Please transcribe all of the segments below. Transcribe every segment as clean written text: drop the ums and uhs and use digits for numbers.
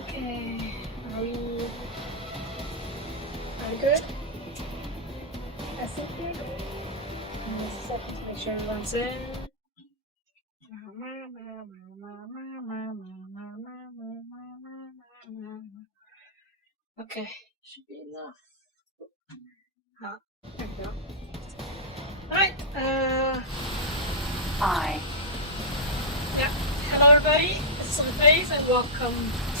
Okay, are we good? I think we're good. Let's check to make sure everyone's in. Okay, should be enough. There we go. Alright, yeah. Hello everybody, it's Soapie and welcome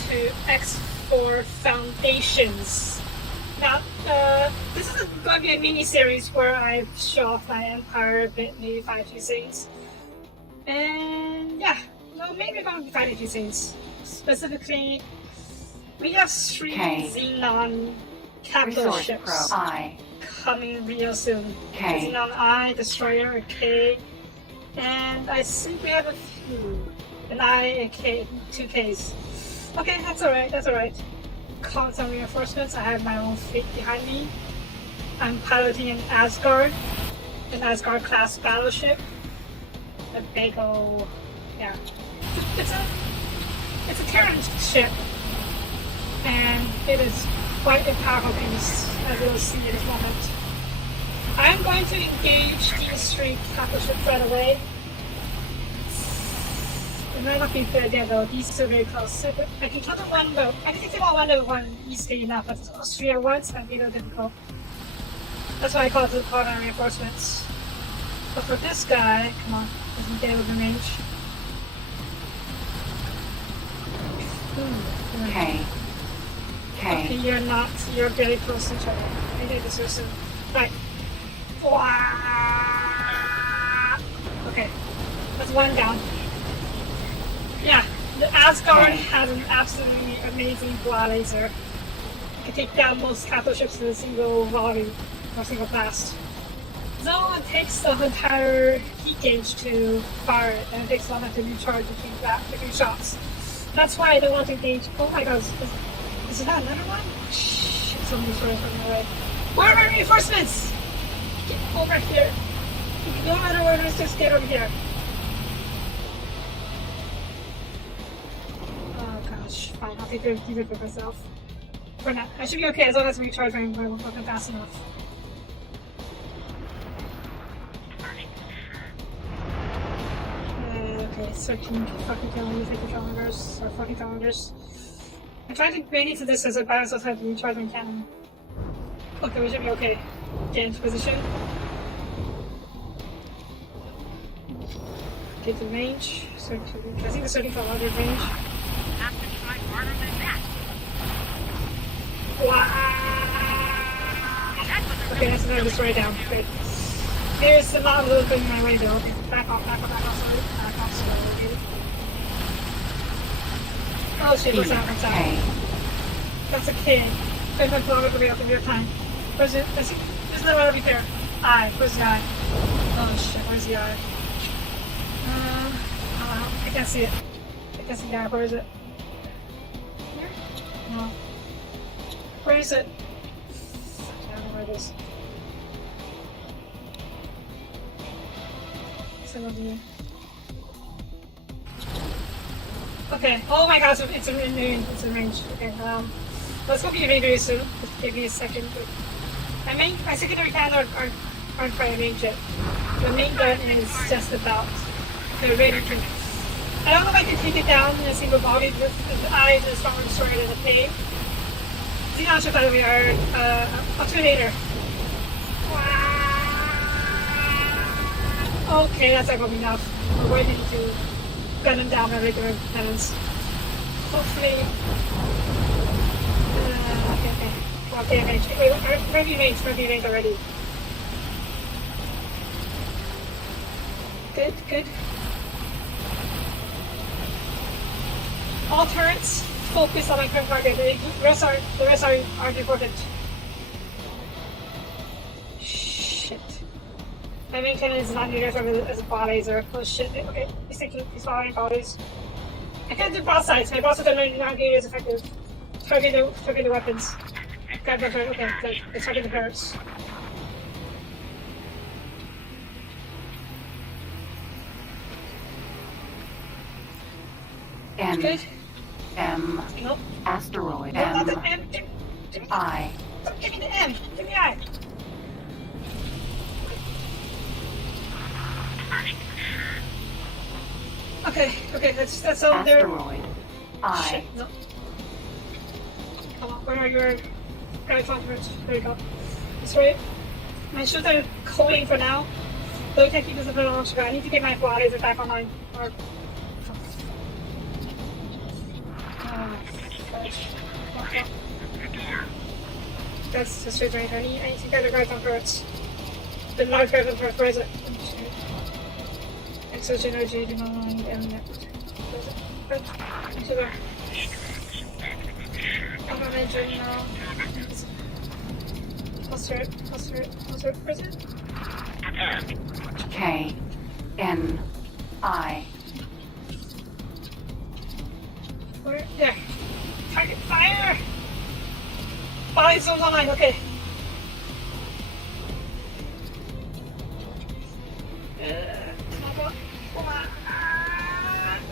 to X4 Foundations. Now, this is going to be a mini-series where I show off my empire a bit, maybe find a few things. And yeah, no, maybe going to find a few things. Specifically, we have 3 Xenon capital ships coming real soon. Xenon I, Destroyer, K, and I think we have a few. An I, a K, 2 Ks. Okay, that's alright, that's alright. Constant reinforcements, I have my own fleet behind me. I'm piloting an Asgard class battleship. A big ol', yeah. It's a Terran ship. And it is quite a powerful piece, as you'll see in this moment. I'm going to engage these 3 capital ships right away. It might not be a good idea though, these 2 are very close. I can kill them one though. I can kill one of one easily enough, but those 3 at once might be a little difficult. That's why I call it the primary reinforcements. But for this guy, come on, doesn't get within range. Okay, you're not. You're very close to each other. I need this soon. Right. Okay, that's 1 down. Yeah, the Asgard has an absolutely amazing BWAAAAAHHH laser. It can take down most capital ships in a single volley or single blast. Though it takes the entire heat gauge to fire it, and it takes longer to recharge between shots. That's why I don't want to engage. Oh my god, is that another one? Shit, somebody's running from my way. Where are my reinforcements? Get over here. No matter where it is, just get over here. Oh gosh, fine, I'll take these with myself. For now, I should be okay as long as I recharge my weapon fast enough. Okay, 13 fucking kilometers, 50 kilometers, or 40 kilometers. I tried to make it to this as I by myself had to recharge my cannon. Okay, we should be okay. Get into position. Get to range. I think the 3500 range. Have to try harder than that. Wow. Okay, that's another destroy down. Great. There's a lot of little things in my way though. Okay, back off, sorry. Back off, sorry. Oh shit, what's that? That's a kid. 25 kilometers away off of your time. Where's it? There's no one over here. Where's the eye? Oh shit, where's the eye? I can't see it. I can't see the eye. Where is it? Here? No. Where is it? I don't know where it is. Okay, oh my gosh, it's in range. It's in range. Okay, let's go be very soon. Just give me a second. My secondary cannon aren't quite in range yet. The main gun is just about ready to. I don't know if I can take it down in a single volley with the eye is stronger destroyer than the K. Xenon ships, by the way, are alternator. Okay, that's not going to be enough. We're waiting to gun them down my regular cannons. Hopefully. Okay, range. Wait, ready range already. Good. All turrets focus on my current target. The rest aren't important. Shit. My main cannon is not near as a BWAAAAAHH laser. Oh shit. Okay, he's following bodies. I can't do broadsides. My broadsides are not nearly as effective. Target the weapons. Grab the turret. Okay, good. Let's target the turrets. Good. M. Nope. Asteroid No, not the M. M. Give me I. give me the M. Give me the I. Okay, that's all there. Asteroid I. Shit, no. Come on, where are your graviton birds? There you go. That's right. My shields are holding for now. Though you can't keep this up for a long time. I need to get my bodies back online. Or... That's the straight right. I need to get the graviton birds. The large graviton birds, where is it? Exogen energy, do not mind, and into the I'm engine now. Cluster it, where is it? K. N. I. Where? There. Target fire! Body zones online, okay.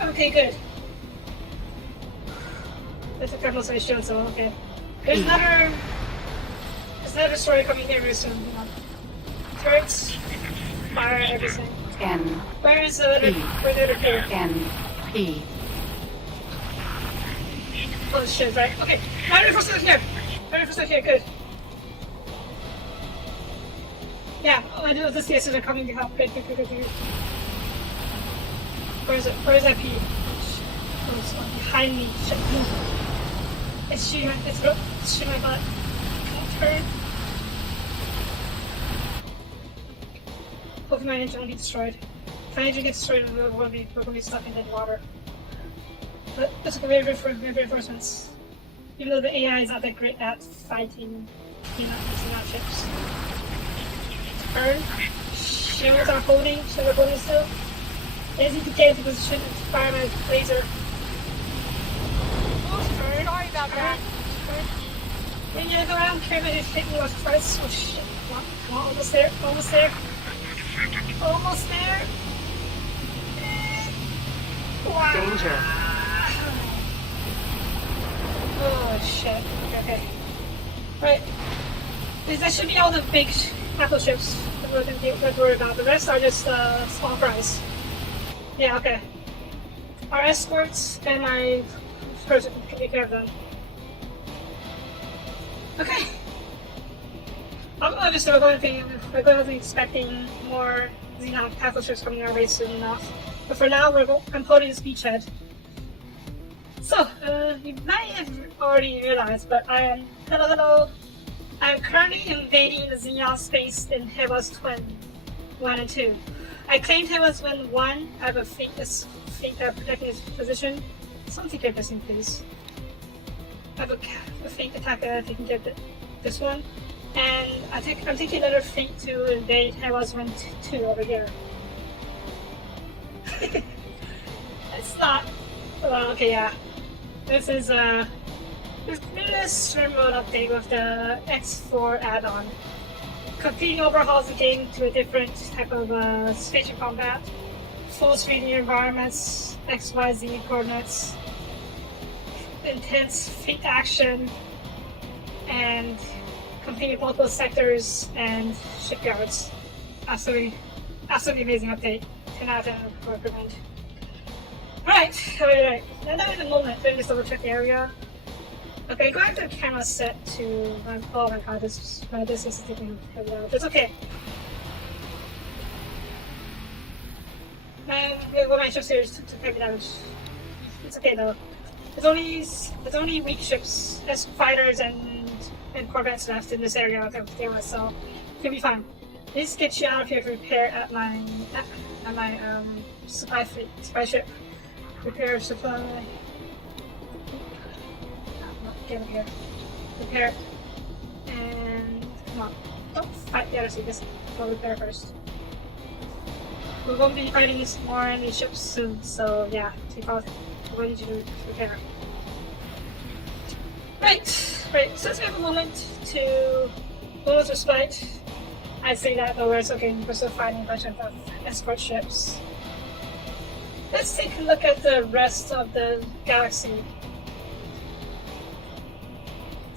Okay, good. That's a couple of I showed, so okay. There's another story coming here very soon. You know. Turrets, fire, everything. N. Where is the other player? N. P. Oh shit, right. Okay. 100% here. 100% here, good. Yeah, I know the CSs are coming to help. Good. Where is it? Where is that P? Oh, it's behind me. Shit. It's shooting my butt. Turn. Hopefully my engine won't get destroyed. If my engine gets destroyed, we're going to be stuck in dead water. But it's a great reinforcements. Even though the AI is not that great at fighting Xenon ships. Turn. Shields are holding still. As you can get into position and fire my laser. Turn. Sorry about that. Turn. Then you go around, carefully hit me with first. Oh shit. Come on, almost there. Almost there. Wow. Danger. Oh shit. Okay. Right. That should be all the big capital ships that we're going to worry about. The rest are just small fries. Yeah, okay. Our escorts and my person can take care of them. Okay. Obviously, we're going to be expecting more Xenon capital ships coming our way soon enough. But for now, I'm holding this beachhead. So, you might have already realized, but hello. I'm currently invading the Xenon space in Hewa's Twin 1 and 2. I claimed Hewa's Twin 1. I have a feint protecting its position. Someone take care of this thing, please. I have a feint attack if you can get this one. And I'm taking another feint to invade Hewa's Twin 2 over here. It's not. Well, okay, yeah. This is this remote update with the X4 add-on. Completely overhauls the game to a different type of spatial combat. Full 3D environments, XYZ coordinates, intense feat action, and completing multiple sectors and shipyards. Absolutely amazing update. 10 out of 10 recommend. Right. Now in a moment, let me just double check the area. Okay, go back to the camera set to. Oh my god, this is taking heavy damage. It's okay. Well, my ships here took heavy damage. It's okay though. There's only weak ships, as fighters and corvettes left in this area of the game, so you'll be fine. Let's get you out of here to repair at my supply ship. Repair supply. Get over here. Repair. And come on. Don't fight the other side. Just go repair first. We're going to be fighting more enemy ships soon, so yeah, take out. We're going to do repair. Right. Since we have a moment to lose respite, I say that though we're still fighting a bunch of escort ships. Let's take a look at the rest of the galaxy.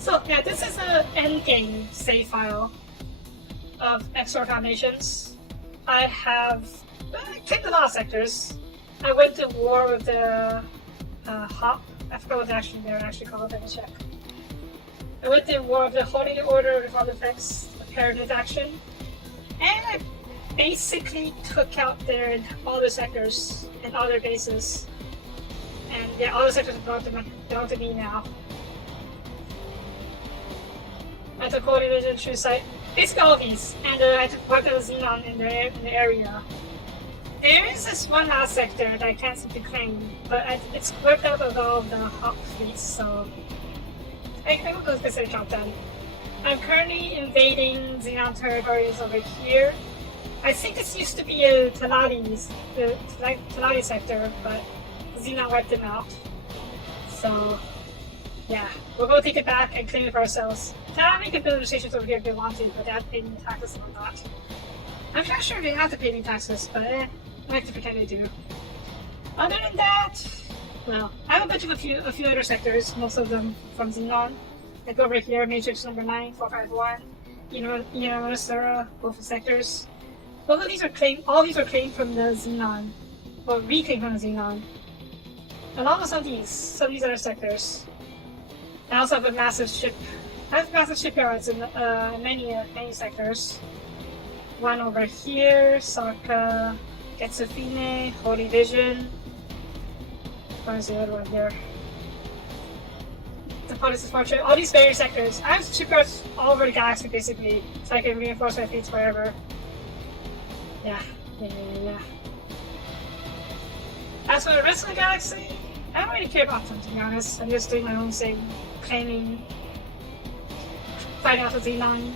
So yeah, this is an endgame save file of X4 Foundations. I have kicked a lot of sectors. I went to war with the HOP. I forgot what they're actually called. Let me check. I went to war with the Holy Order of Effects, the Paradise Action, and I basically took out all their sectors and all their bases. And yeah, all the sectors belong to me now. I took Holy Vision, True Sight, basically all of these, and I took part of the Xenon in the area. There is this one last sector that I can't seem to claim, but it's worked out with all of the HOP fleets, so I will go get the job done. I'm currently invading Xenon territories over here. I think this used to be a Talati sector, but Xenon wiped them out. So yeah, we'll go take it back and claim it for ourselves. Talati can build stations over here if they want to, but they have to pay me taxes or not. I'm not sure they have to pay me taxes, but I like to pretend they do. Other than that, well, I have a bunch of a few other sectors, most of them from Xenon. Like over here, Matrix number 9, 451, Sura, both sectors. All these are claimed from the Xenon, or reclaimed from the Xenon. Along with some of these other sectors. I also have a massive shipyards in many sectors. One over here, Sarka, Getsufine, Holy Vision. Where's the other one here? The Police Fortune. All these various sectors. I have shipyards all over the galaxy basically, so I can reinforce my fleets wherever. Yeah. As for the rest of the galaxy, I don't really care about them, to be honest. I'm just doing my own thing, claiming, fighting off the Xenon.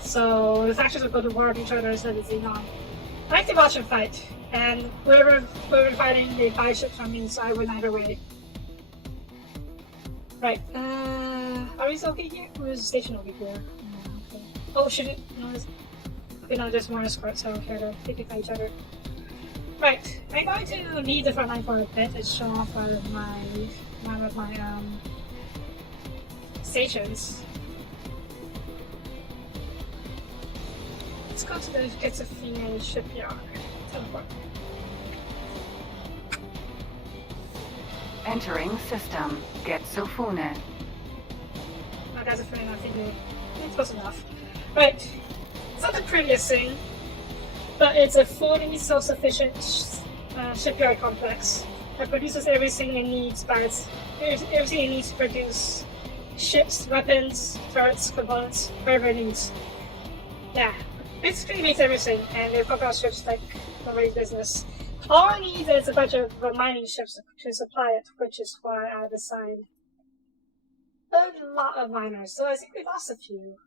So the factions will go to war with each other instead of Xenon. I like to watch them fight, and whoever fighting, they buy ships from me, so I win either way. Right, are we okay here? Where's the station over here? Okay. Oh, should it? No, there's more escorts, so I don't care to pick each other. Right, I'm going to leave the front line for a bit and show off one of my stations. Let's go to the Getsufine shipyard. Teleport. Entering system. Getsufune. Oh, Getsufine, nothing new. It's close enough. Right. It's not the prettiest thing, but it's a fully self-sufficient shipyard complex that produces everything it needs everything it needs to produce ships, weapons, turrets, components, whatever it needs. Yeah, basically it makes everything, and they pump out ships like nobody's business. All I need is a bunch of mining ships to supply it, which is why I've assigned a lot of miners. So I think we lost a few.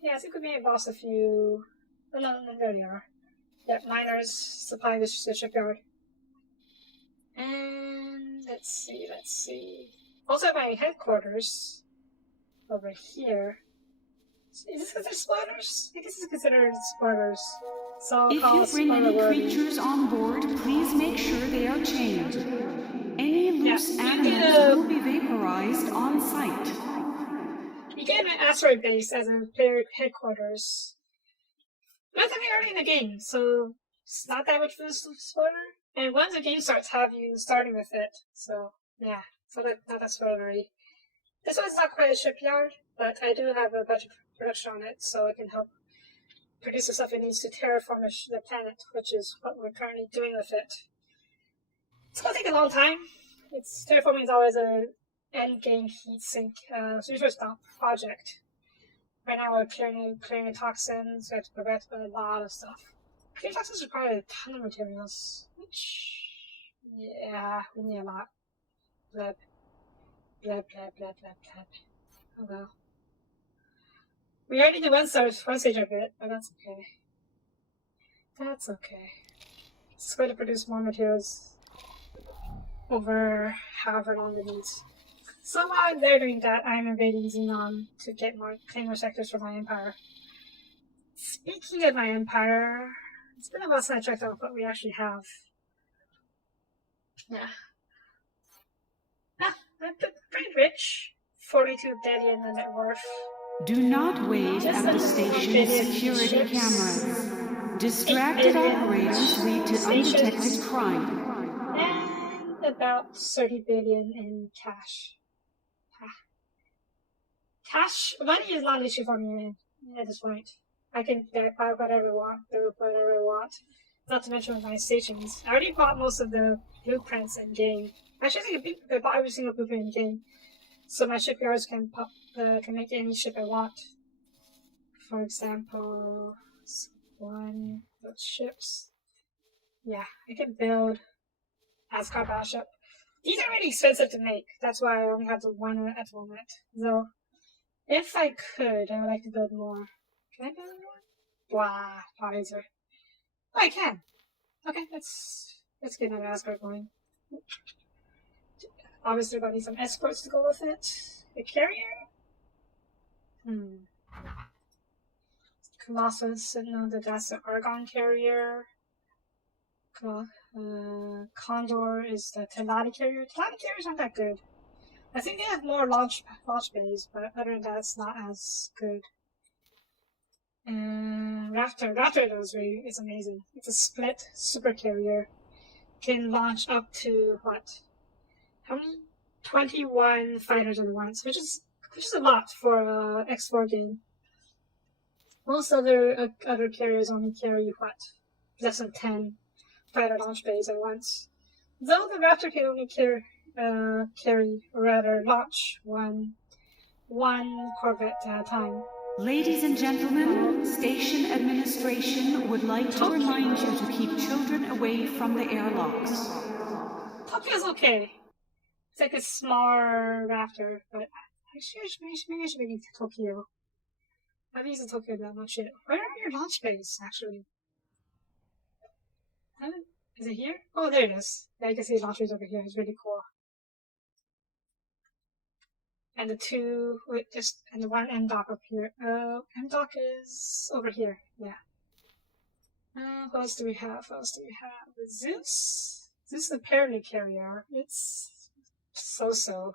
Yeah, I think we may have lost a few. Oh, no, there they are. Yeah, miners supplying the shipyard. And let's see. Also, my headquarters over here. Is this considered spoilers? I guess it's considered spoilers. So if you bring any creatures on board, please make sure they are chained. Any loose animals will be vaporized on sight. You get an asteroid base as a player headquarters. Relatively early in the game, so it's not that much for the spoiler. And once the game starts, have you starting with it. So yeah, so not that spoilery. This one's not quite a shipyard, but I do have a bunch of production on it, so it can help produce the stuff it needs to terraform the planet, which is what we're currently doing with it. It's gonna take a long time. Terraforming is always an end game heatsink resource dump project. Right now we're clearing the toxins. We have to prevent a lot of stuff. Clearing toxins require a ton of materials, which yeah, we need a lot. Bleb. Oh well. We already did one stage of it, but that's okay. That's okay. It's going to produce more materials over however long it needs. So while they're doing that, I'm invading Xenon to claim more sectors for my empire. Speaking of my empire, it's been a while since I checked out what we actually have. Yeah. I'm pretty rich. 42 billion in net worth. Do not wave Just at the under 1 station's billion security ships. cameras. 8 Distracted billion operators lead to stations. undetected crime. And about 30 billion in cash. Cash, money is not an issue for me at this point. I can buy whatever I want, build whatever I want. Not to mention with my stations. I already bought most of the blueprints in game. Actually, I think I bought every single blueprint in game. So my shipyards can make any ship I want. For example, those ships. Yeah, I can build Asgard battleship. These are really expensive to make. That's why I only have the one at the moment. So, if I could, I would like to build more. Can I build more? Blah, easier. Oh, I can. Okay, let's get another Asgard going. Obviously, we're going to need some escorts to go with it. A carrier? Colossus, no, that's the Argon carrier. Condor is the Teladi carrier. Teladi carriers aren't that good. I think they have more launch bays, but other than that, it's not as good. Raptor though is amazing. It's a split super carrier. Can launch up to what? How many? 21 fighters at once, which is a lot for an X4 game. Most other carriers only carry what? Less than 10 fighter launch bays at once. Though the Raptor can only launch one Corvette at a time. Ladies and gentlemen, station administration would like to remind you to keep children away from the airlocks. Tokyo's okay. It's like a smaller Raptor, but maybe I should make it Tokyo. I haven't used Tokyo that much yet. Where are your launch bays, actually? Is it here? Oh, there it is. Yeah, you can see the launch bays over here. It's really cool. And and the one M dock up here. M dock is over here. Yeah. What else do we have? Zeus. Zeus is the parallel carrier. It's so.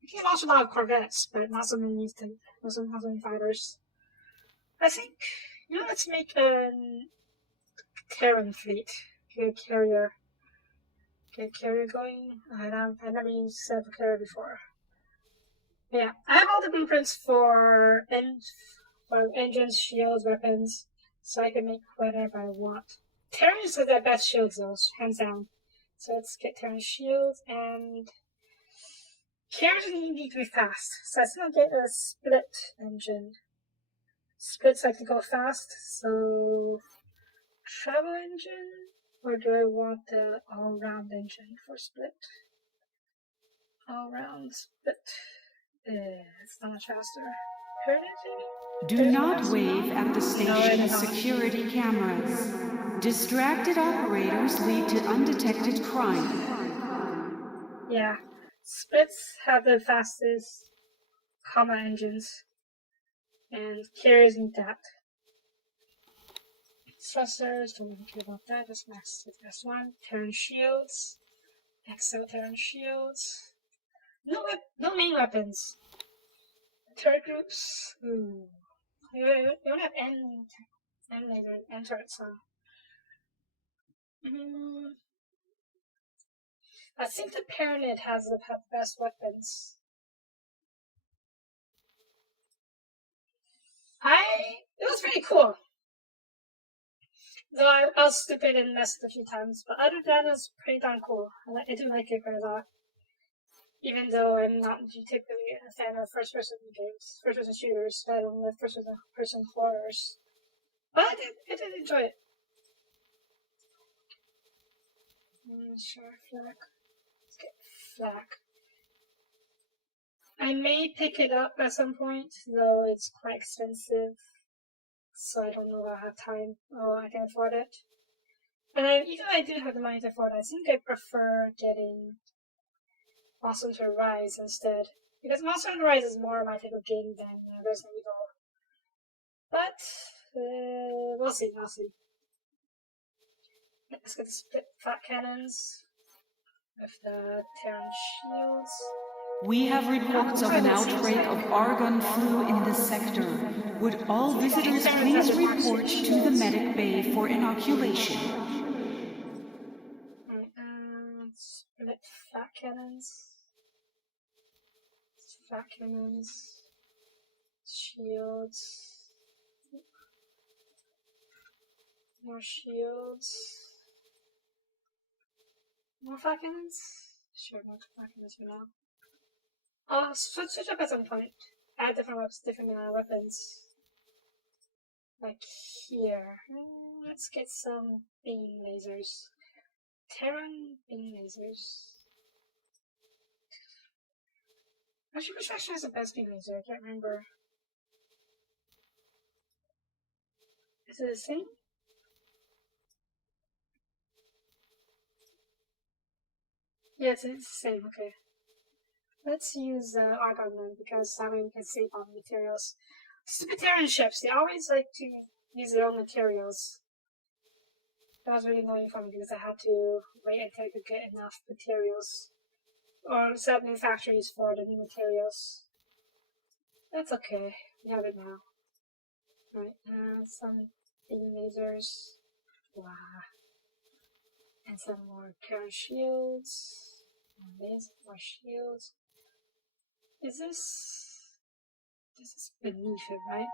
You can launch a lot of corvettes, but not so many fighters. I think, let's make a Terran fleet. Get a carrier going. I've never used a carrier before. Yeah, I have all the blueprints for engines, shields, weapons, so I can make whatever I want. Terrans are the best shields, though, hands down. So let's get Terran shields, and carriers need to be fast. So I'm gonna get a split engine. Splits like to go fast, so travel engine, or do I want the all-round engine for split? All-round split. It's not much faster. Do not wave at the station's security cameras. Distracted operators lead to undetected crime. Yeah, splits have the fastest comma engines, and carriers need that. Thrusters, don't even care about that, just max the best one. Terran shields, max out Terran shields. No main weapons. Turret groups. Ooh. You don't have any turrets, so. I think the Pyramid has the best weapons. It was pretty cool. Though I was stupid and messed a few times, but other than that, it was pretty darn cool. I do like it quite a lot. Even though I'm not typically a fan of first-person games, first-person shooters, I don't love first-person horrors. But I did enjoy it. Sure, flak. Let's get flak. I may pick it up at some point, though it's quite expensive. So I don't know if I have time or I can afford it. And even though I do have the money to afford it, I think I prefer getting Monster Hunter Rise instead. Because Monster Hunter Rise is more my type of game than Resident Evil. But, we'll see. Let's get the split flat cannons with the Terran shields. We have reports of an outbreak of argon flu in this sector. Would all visitors please report to the medic bay for inoculation? Split fat cannons. Fat cannons. Shields. More shields. More fat cannons? Sure, more fat cannons for now. I'll switch up at some point. Add different weapons. Like here. Let's get some beam lasers. Terran beam lasers. Actually, which faction has the best beam laser? I can't remember. Is it the same? Yeah, it's the same, okay. Let's use Argon then, because that way we can save on materials. Stupid Terran ships, they always like to use their own materials. That was really annoying for me because I had to wait until I could get enough materials. Or set up new factories for the new materials. That's okay, we have it now. Right, some beam lasers. Wow. And some more Terran shields. More shields. This is beneath it, right?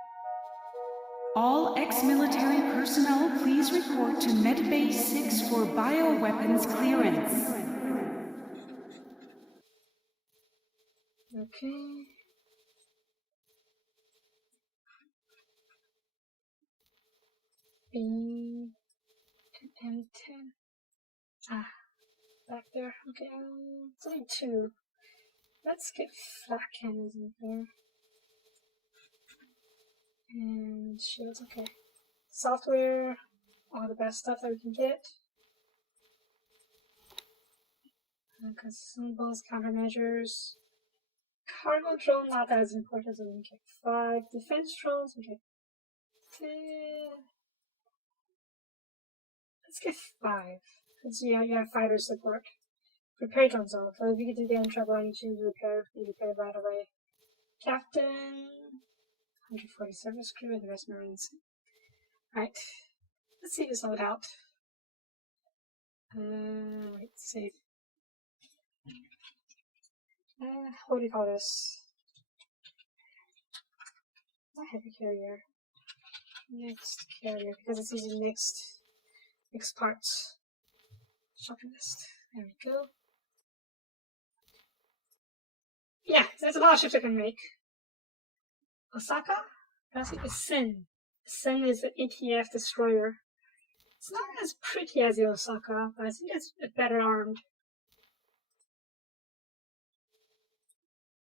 All ex-military personnel, please report to Medbay 6 for bioweapons clearance. Okay. B and M10. Back there. Okay, it's only 2. Let's get flat cannons in here. And shields, okay. Software, all the best stuff that we can get. Consumables, countermeasures. Cargo drone, not as important, so we can get 5. Defense drones, we get 10. Let's get 5. Because you have fighter support. Repair drones though. So if you get in trouble, I need to be repaired right away. Captain, 140 service crew, and the rest Marines. Right. Let's see this load out. Wait, save. What do you call this? Not heavy carrier. Next carrier, because it's using next parts. Shopping list. There we go. Yeah, there's a lot of ships I can make. Osaka? That's the Sin. Sin is the ATF destroyer. It's not as pretty as the Osaka, but I think it's better armed.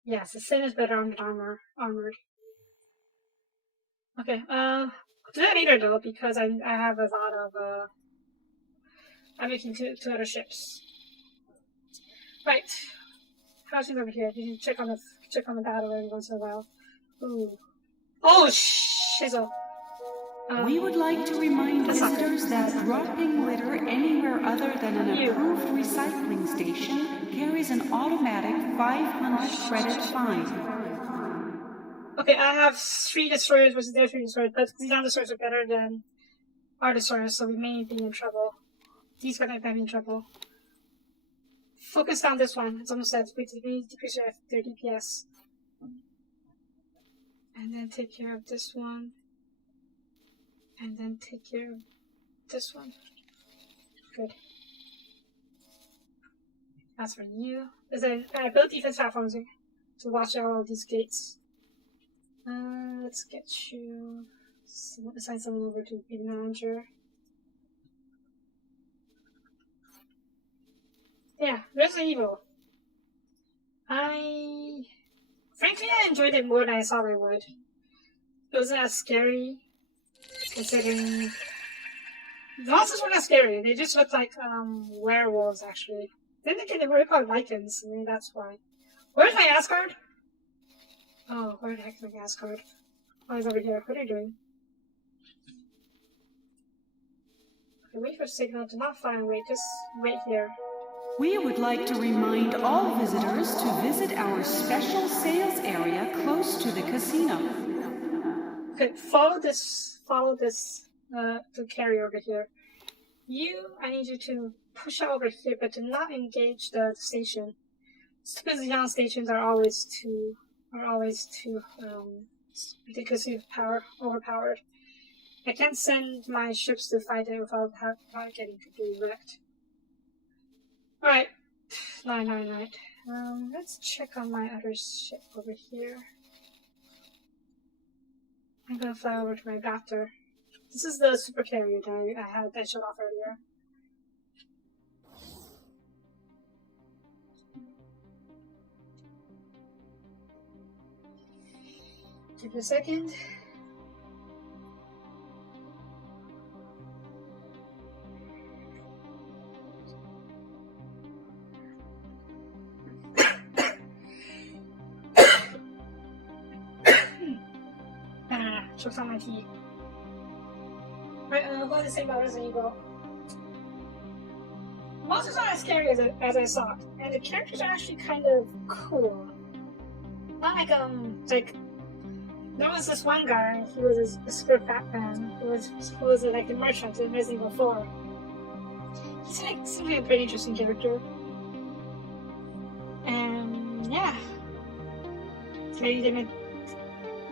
Yes, the Sin is better armed than armored. Okay, I'll do that later though, because I have a lot of, I'm making two other ships. Right. How's it over here? You can check on the battle every once in a while. Ooh. Oh, shizzle. We would like to remind visitors that dropping litter anywhere other than an approved recycling station carries an automatic 500 credit fine. Okay, I have 3 destroyers versus their 3 destroyers, but these destroyers are better than our destroyers, so we may be in trouble. These guys might be in trouble. Focus on this one. It's almost dead. We decrease their DPS. And then take care of this one. And then take care of this one. Good. As for you, I built defense platforms to watch out all these gates. Let's get you. Assign someone over to be the manager. Yeah, Resident Evil. Frankly, I enjoyed it more than I thought I would. It wasn't as scary, considering the monsters weren't as scary. They just looked like werewolves, actually. Then again, they were called lichens. Maybe that's why. Where's my Asgard? Oh, where the heck is my Asgard? Oh, he's over here. What are you doing? Okay, wait for signal. Do not fire and wait. Just wait here. We would like to remind all visitors to visit our special sales area close to the casino. Okay, follow this the carrier over here. I need you to push out over here, but to not engage the station. Stupid Xenon stations are always too ridiculously overpowered. I can't send my ships to fight it without getting completely wrecked. Alright, night. Let's check on my other ship over here. I'm gonna fly over to my Raptor. This is the super carrier that I showed off earlier. Give it a second. Chokes on my tea. Right, I'll go the same route as Eagle. Monsters aren't as scary as I thought, and the characters are actually kind of cool. Not like there was this one guy. He was a super fat man. Who was like a merchant in Resident Evil 4. He seemed like a pretty interesting character. And yeah, lady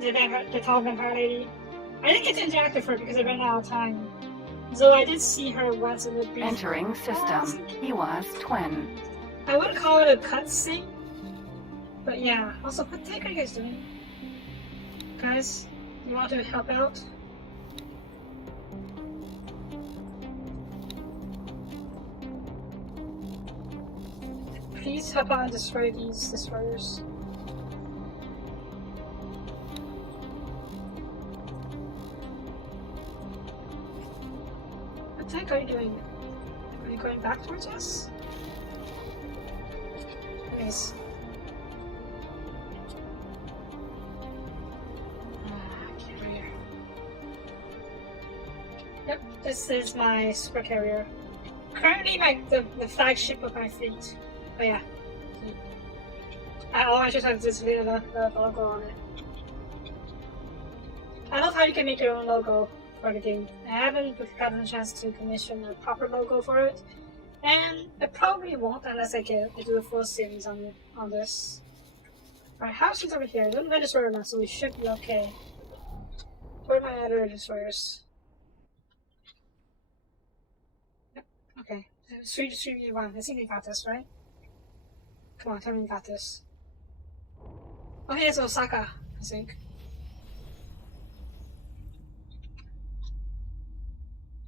the tall vampire lady. I didn't get to interact with her because I ran out of time. So I did see her once in the brief. Entering system. He was twin. I wouldn't call it a cutscene, but yeah. Also, what the heck are you guys doing? Guys, you want to help out? Please help out and destroy these destroyers. What the heck are you doing? Are you going back towards us? Nice. Get over here. Yep, this is my super carrier. Currently the flagship of my fleet. Oh yeah. I just have this little logo on it. I love how you can make your own logo for the game. I haven't gotten a chance to commission a proper logo for it, and I probably won't unless I do a full series on this. Alright, house is over here. There's no destroyer now, so we should be okay. Where are my other destroyers? Yep, okay. 3v1. I think we got this, right? Come on, tell me you got this. Okay, it's Osaka, I think.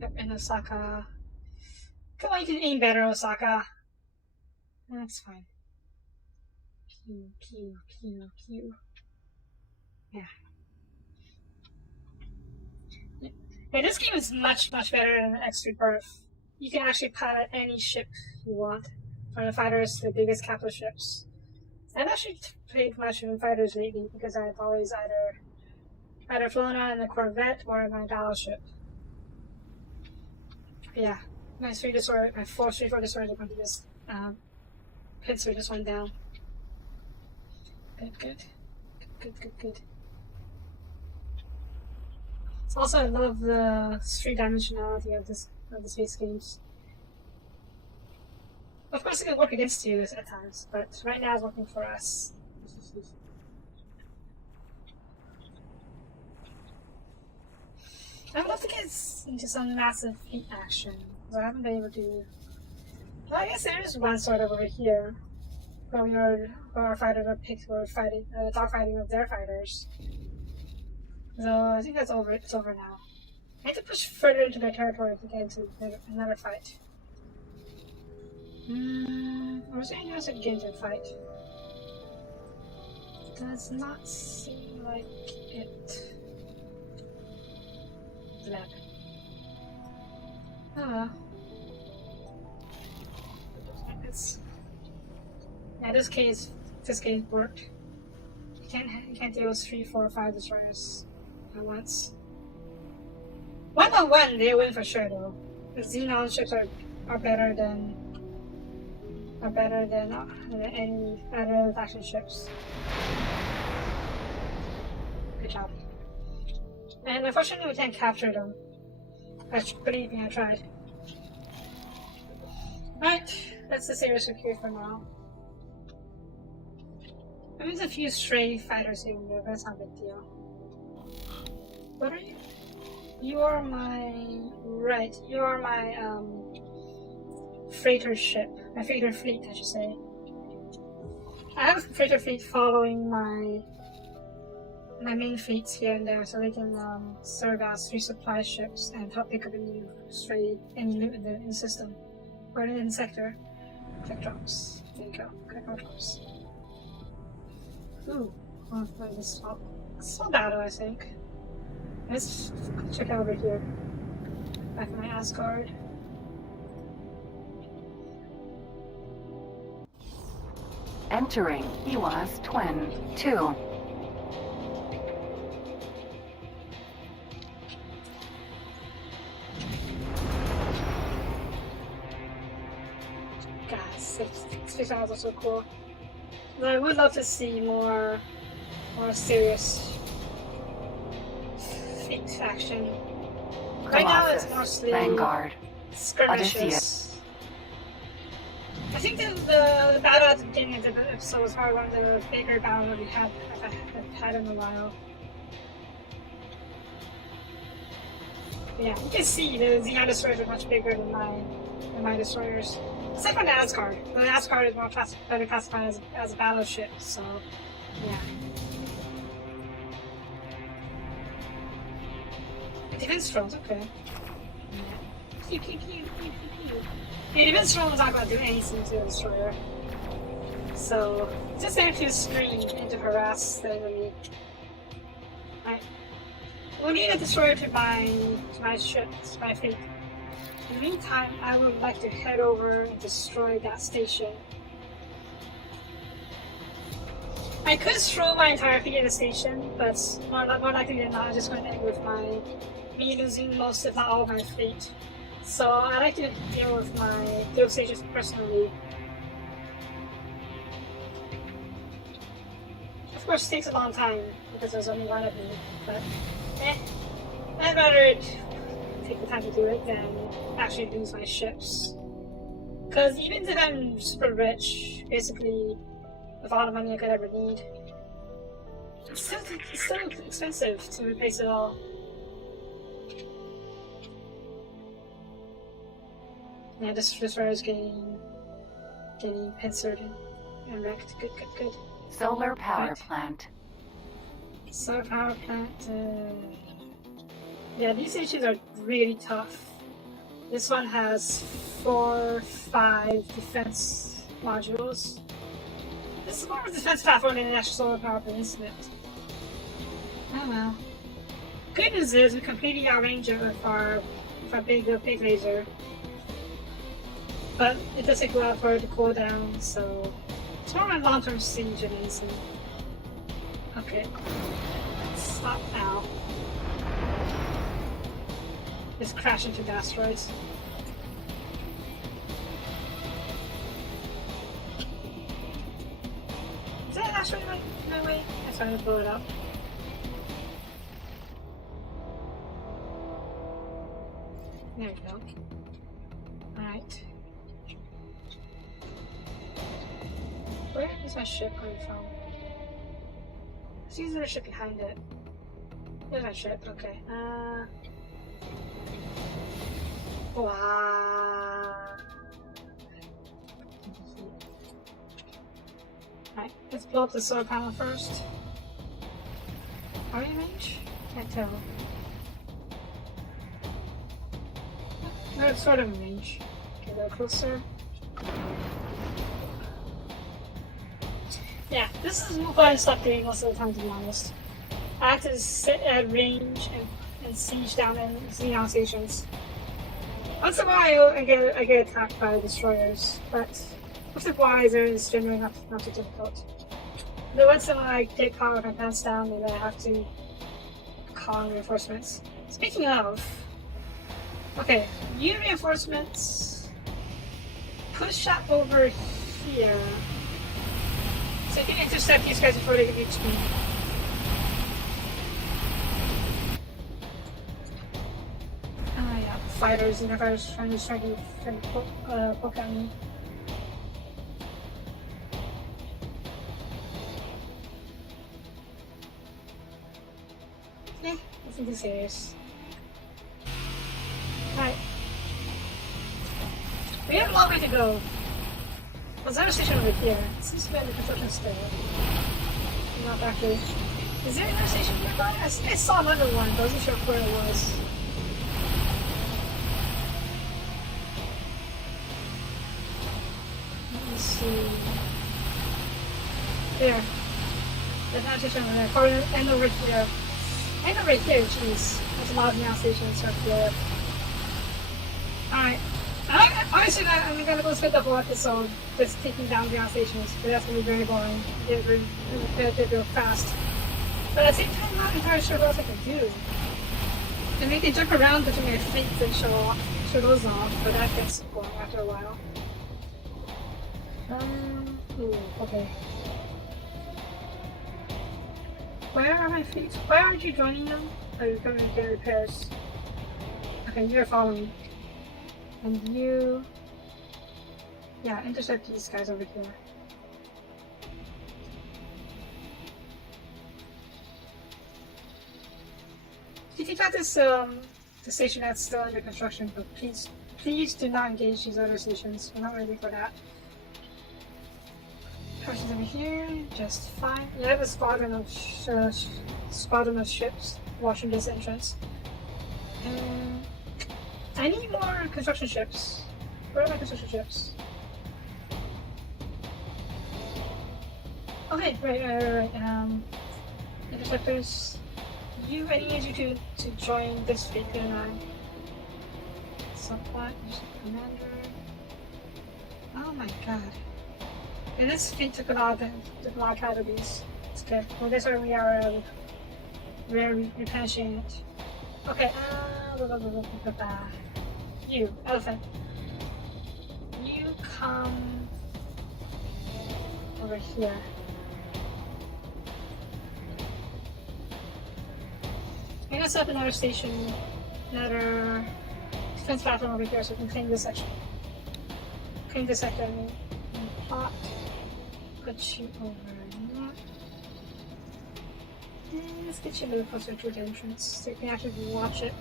Yep, in Osaka. Come on, you can aim better, Osaka. That's fine. Pew. Yeah. Yeah, this game is much better than X3 Birth. You can actually pilot any ship you want. From the fighters to the biggest capital ships. I've actually played much in fighters lately because I've always either flown on a Corvette or my battleship. But yeah, my 4 3-4 destroyers are going to this pincer just went down. Good. Also, I love the 3-dimensionality of the space games. Of course, it can work against you at times, but right now it's working for us. I would love to get into some massive fleet action, but I haven't been able to. Well, I guess there is one sort of over here, where our fighters are picked for fighting, dogfighting with their fighters. So I think that's over. It's over now. I need to push further into their territory to get into another fight. Or was there anything else I could get into a fight? Does not seem like it. Lab. Oh well. Yeah, this case worked. You can't deal with 3, 4, 5 destroyers at once. 1-on-1, they win for sure though. The Xenon ships are better than are better than any other faction ships. Good job. And unfortunately we can't capture them. Believe me, I tried. Right, that's the serious here for now. There's a few stray fighters here and there, but that's not a big deal. What are you? You are my... Right, you are my, freighter ship. My freighter fleet, I should say. I have a freighter fleet following my main fleets here and there, so they can, serve as resupply ships and help pick up any loot in the system. Or in the sector. Tech drops. There you go. Critical drops. Ooh. Oh, this small battle, I think. Let's check out over here. Back in my Asgard. Entering EWAS Twin 2. Space Battles are so cool. But I would love to see more serious fleet action. Right now it's mostly Vanguard, skirmishes. I think the battle at the beginning of the episode was probably one of the bigger battles I've had in a while. Yeah, you can see the Xenon destroyers are much bigger than my destroyers. Except for the Asgard. The Asgard is better classified as a battleship, so yeah. Defense drones, okay. Yeah. The defense drone is not going to do anything to the destroyer. So, just there to screen and to harass the enemy. Right. We'll need a destroyer to my ship, to my fleet. In the meantime, I would like to head over and destroy that station. I could destroy my entire fleet at the station, but more likely than not, I'm just going to end with me losing most, if not all, of my fleet. So I like to deal with those stations personally. Of course, it takes a long time because there's only one of me, but I'd rather take the time to do it than actually lose my ships. Because even if I'm super rich, basically with all the money I could ever need, it's still expensive to replace it all. Yeah, this destroyer is getting pincered and wrecked. Good. Solar power plant. Solar power plant. Yeah, these stations are really tough. This one has 4-5 defense modules. This is more of a defense platform than an actual solar power plant, isn't it? Oh well. Good news is we completed our ranger with our big laser. But it does take a while for it to cool down, so it's more of a long-term siege than anything. Okay. Stop now. Just crash into the asteroids. Is that an asteroid in my way? I started to blow it up. There we go. Alright. Where is my ship coming from? I see there's a ship behind it. There's my ship, okay. Wow. Alright, let's blow up the solar panel first. Are you in range? Can't tell. No, it's sort of in range. Get a little closer. Yeah, this is what I stop doing most of the time, to be honest. I have to sit at range and siege down in Xenon stations. Once in a while, I get attacked by destroyers, but with the Wiser, it's generally not too difficult. But once in a while, I get caught with my pants down and I have to call in reinforcements. Speaking of, okay, unit reinforcements, push up over here. So you can intercept these guys before they can reach me. Ah, yeah, fighters, and fighters trying to poke at me. Eh, nothing too serious. Right. We have a long way to go. There's another station over here. It seems to be under construction still. Not actually. Is there another station nearby? I saw another one, but I wasn't sure where it was. Let me see. There. There's another station over there. And over here. And over here, jeez. There's a lot of now stations up there. Alright. Honestly, I'm gonna go spend the whole episode just taking down ground stations, but that's gonna be very boring. Get real fast. But at the same time, I'm not entirely sure what else I can do. And they can jump around between their feet and show those off, but that gets boring after a while. Ooh, okay. Where are my feet? Why aren't you joining them? Are you coming to get repairs? Okay, you're following me. And you... Yeah, intercept these guys over here. You can cut this, the station that's still under construction, but please do not engage these other stations. We're not ready for that. Persons over here, just fine. You have a squadron of ships watching this entrance. I need more construction ships. Where are my construction ships? Okay, right. Interceptors. I need you to join this fleet, and I. Supply, commander. Oh my god. And this fleet took a lot of calories. It's good. Well, that's why we are replenishing it. Okay, you, elephant. You come over here. I'm gonna set up another station, another defense platform over here so we can claim this section. Claim this sector, and plot. Put you over there. And let's get you a little closer to the entrance so you can actually watch it.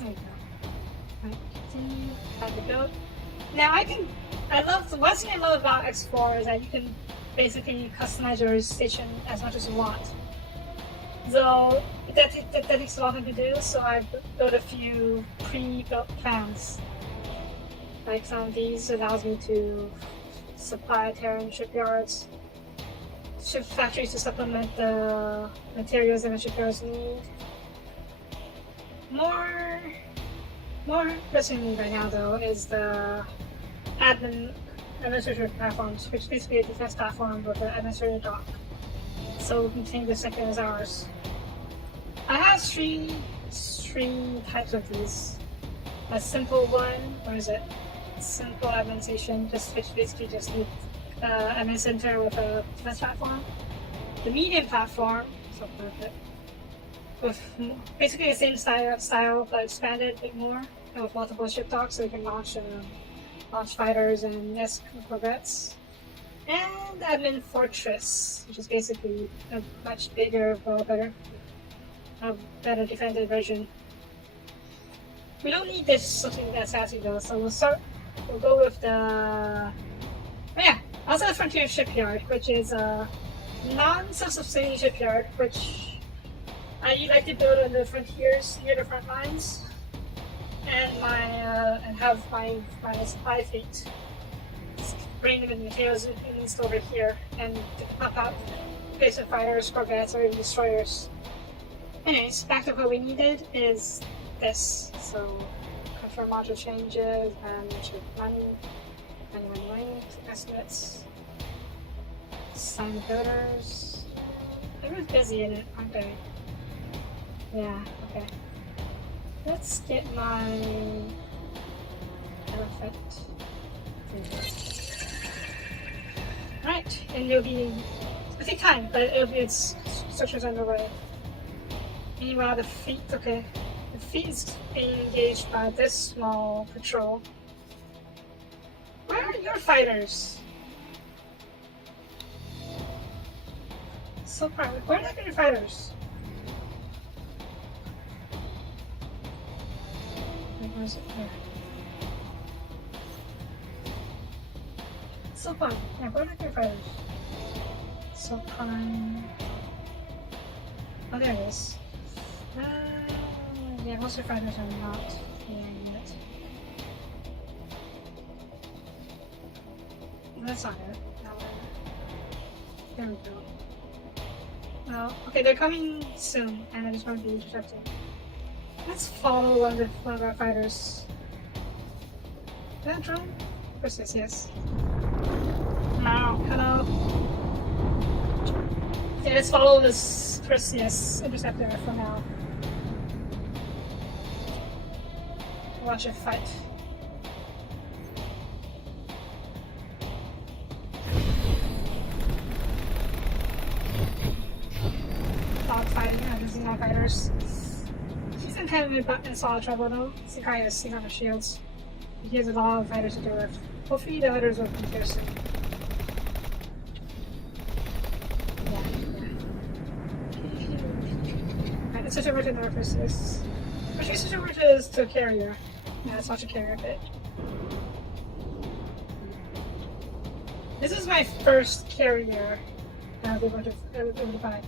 There you go. Right, continue. Have the build. Now the one thing I love about X4 is that you can basically customize your station as much as you want. Though that takes a long time to do, so I've built a few pre-built plans. Like some of these allows me to supply Terran shipyards, ship factories to supplement the materials that the shipyards need. More pressing right now though is the administrator platforms, which is basically a defense platform with an administrator dock. So we can think the second is ours. I have three types of these. A simple one, where is it? Simple admin station, which basically just need admin center with a defense platform. The medium platform, so perfect, with basically the same style but expanded a bit more, and with multiple ship docks so you can launch fighters and corvettes. And admin fortress, which is basically a much bigger, better defended version. We don't need this something that's sassy though, so we'll go with also the Frontier Shipyard, which is a non-self-sustaining shipyard, which I like to build on the frontiers near the front lines, and have my supply fleet. Bring them in materials and over here, and pop out basic fighters, corvettes, or even destroyers. Anyways, back to what we needed is this. So, confirm module changes, and money estimates, sign builders. Everyone's busy in it, aren't they? Yeah, okay. Let's get my Perfect. Right, and you'll be. It'll take time, but it's structures underway. Meanwhile, the fleet, okay. The fleet is being engaged by this small patrol. Where are your fighters? So far, where are your fighters? Where is it? There. So far, yeah, where are your fighters? So fine. Oh, there it is. Yeah, most of the fighters are not here yet. That's not it. There we go. Well, okay, they're coming soon, and I just want to be intercepted. Let's follow one of our fighters. Is that a drone? Versus, yes. Now, hello. Okay, let's follow this Perseus interceptor for now. Watch it fight. Dog fighting, the Xenon fighters. He's in kind of in solid trouble though. This guy has Xenon shields. He has a lot of fighters to deal with. Hopefully the others will be here soon. Right, let's switch over to the Perseus. Actually, switch over to a carrier. Yeah, let's watch a carrier bit. This is my first carrier that I've been able to buy.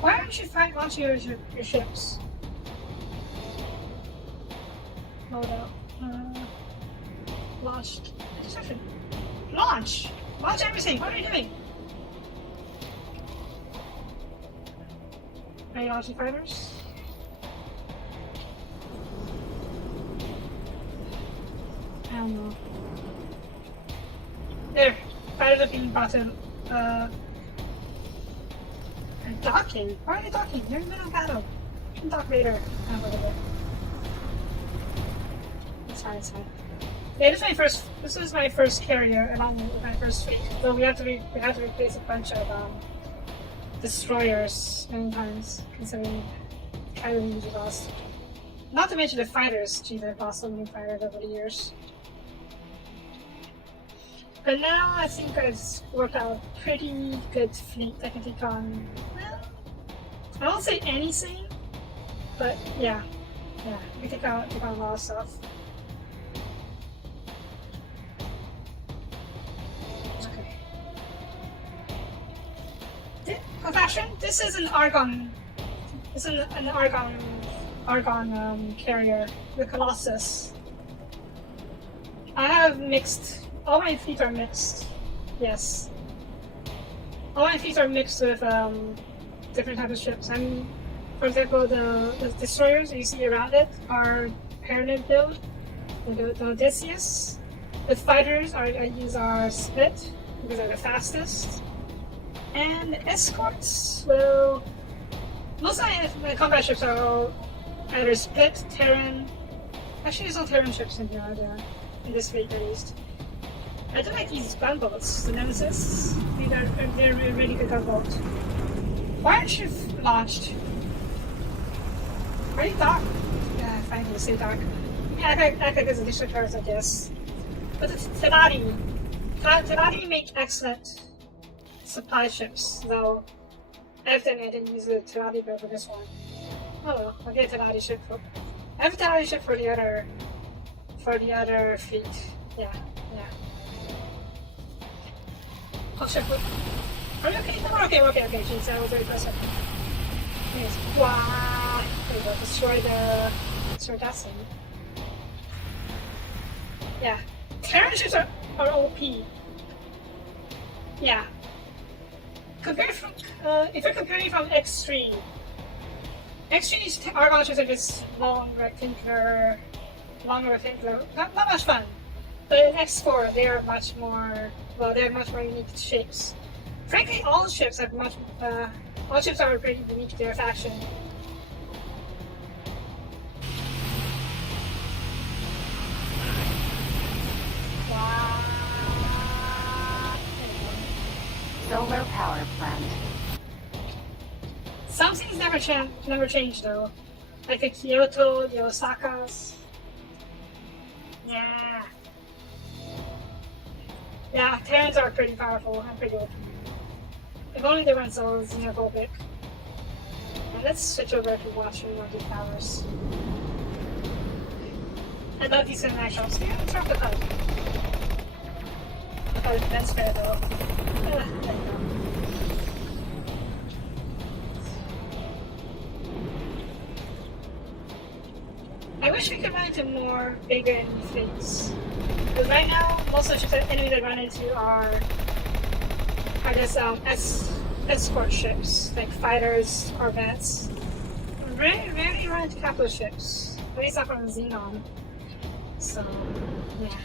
Why don't you launch your ships? Hold up. Launch. Interception. Launch! Launch everything! What are you doing? Are you launching fighters? I don't know. There! Fighters are being brought in. They're docking? Why are they docking? They're in the middle of battle. You can dock later. A little bit. It's fine, it's fine. Yeah, this is my first carrier along with my first fleet. So we have to replace a bunch of destroyers many times, considering kind of usually lost. Not to mention the fighters, geez, I've lost so many fighters over the years. But now I think I've worked out a pretty good fleet that can take on, well, I won't say anything, but yeah, we take on a lot of stuff. Okay. Confession, this is an Argon. This is an Argon carrier, the Colossus. I have mixed. All my fleet are mixed. Yes. All my fleet are mixed with different types of ships. For example, the destroyers you see around it are pyramid build. The Odysseus. The fighters I use are split because they're the fastest. And the escorts, well, most of my combat ships are all either split, Terran. Actually, there's no Terran ships in here either, in this fleet at least. I do like these gunboats, the Nemesis. They're a really good gunboat. Why aren't you launched? Are you docked? Yeah, fine, you say dock. Yeah, I think there's additional turrets, I guess. But the Tenari make excellent supply ships, though evidently I didn't use the Tenari build for this one. Oh well, I'll get a Tenari ship for. I have a Tenari ship for the other fleet. Yeah. Oh shit, are you okay? No, we're okay. Jeez, that was very impressive. Yes. Wow! There we go, destroy that thing. Yeah. Terran ships are OP. Yeah. If you're comparing from X3 Argon ships are just long rectangular, not much fun. But in X4, they are much more unique shapes. Frankly, all ships are pretty unique to their faction. solar power plant. Some things never change though. Like the Kyoto, the Osakas. Yeah. Yeah, Terrans are pretty powerful and pretty good. If only they weren't so xenophobic. And let's switch over to watching more of these towers. I love these cinematic shots. Yeah, let's drop the HUD. Oh, that's fair though. There you go. I wish we could run into more Begone fleets. Because right now, most of the enemies I run into are just escort ships, like fighters, corvettes. Rarely run into capital ships. At least not from Xenon. So, yeah.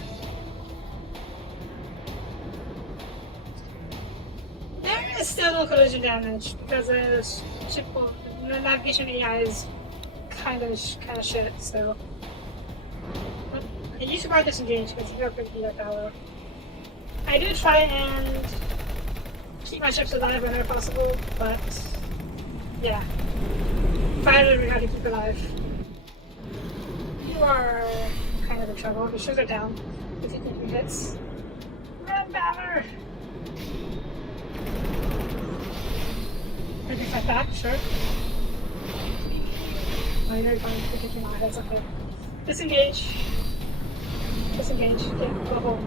There is still no collision damage because the navigation AI is kind of shit. So, I used to probably disengage because you have pretty beat power. I do try and keep my ships alive whenever possible, but yeah, finally how to keep alive. You are kind of in trouble. Your ships are down. If you take your hits, run, Banner. Maybe fight back, sure. Oh, you're going to kick him out. That's okay. Disengage. Disengage. Yeah, go home.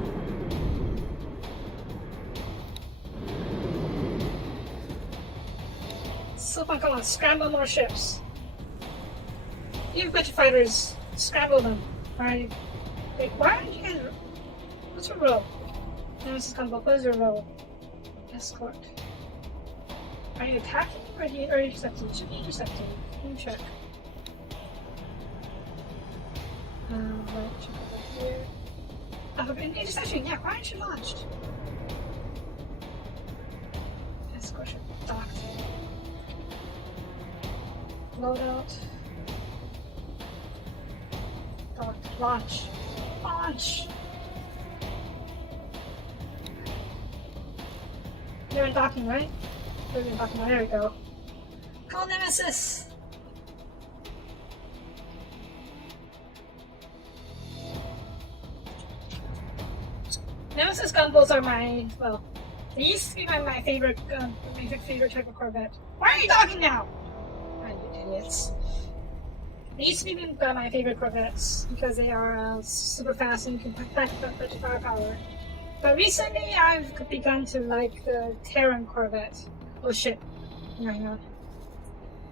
So fun, come on, scramble more ships. You've got your fighters, scramble them. Alright. Wait, why aren't you guys. What's your role? Nemesis combo, what is your role? Escort. Are you attacking or are you intercepting? You should be intercepting. Let me check. Right, check over here. Interception, yeah, why aren't you launched? Escort ship docked. Loadout. Docked. Launch. Launch! They're in docking, right? They're in docking. There we go. Call Nemesis! Nemesis gunboats are my, well, they used to be my favorite type of corvette. Why are you docking now? Ah, you idiots. They used to be my favorite corvettes because they are super fast and can pack up firepower. But recently I've begun to like the Terran corvette. Oh shit. Hang on.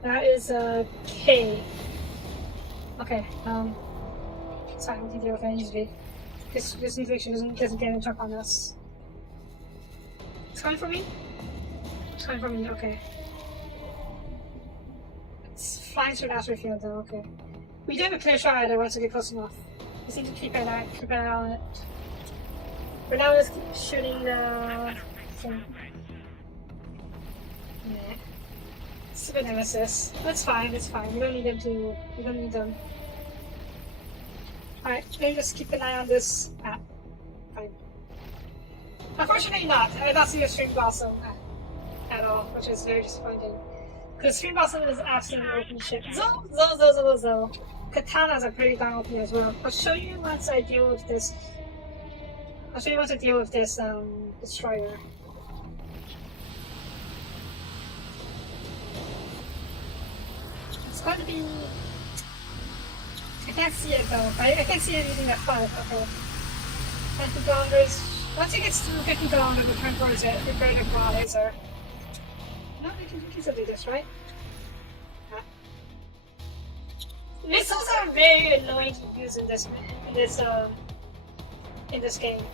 That is a K. Okay, sorry, I'm thinking of energy. This inflation doesn't get a jump on us. It's coming for me? It's coming for me, okay. It's flying through the asteroid field though, okay. We do have a clear shot either once we get close enough. We seem to keep an eye on it. But now let's keep shooting the thing. Yeah. Super Nemesis. That's fine, it's fine. We don't need them to. We don't need them. Alright, maybe just keep an eye on this. Ah, fine. Unfortunately not. I did not see a Stream Blossom at all, which is very disappointing. Because Stream Blossom is absolutely open shit. Zo. Katanas are pretty darn OP as well. I'll show you once I deal with this. Destroyer. It's going to be. I can't see it though. I can't see it using that HUD. Okay. 50 kilometers. Once it gets to 50 kilometers, we turn towards it. We're ready to draw laser. No, you can still do this, right? Yeah. Missiles are very annoying to use in this game.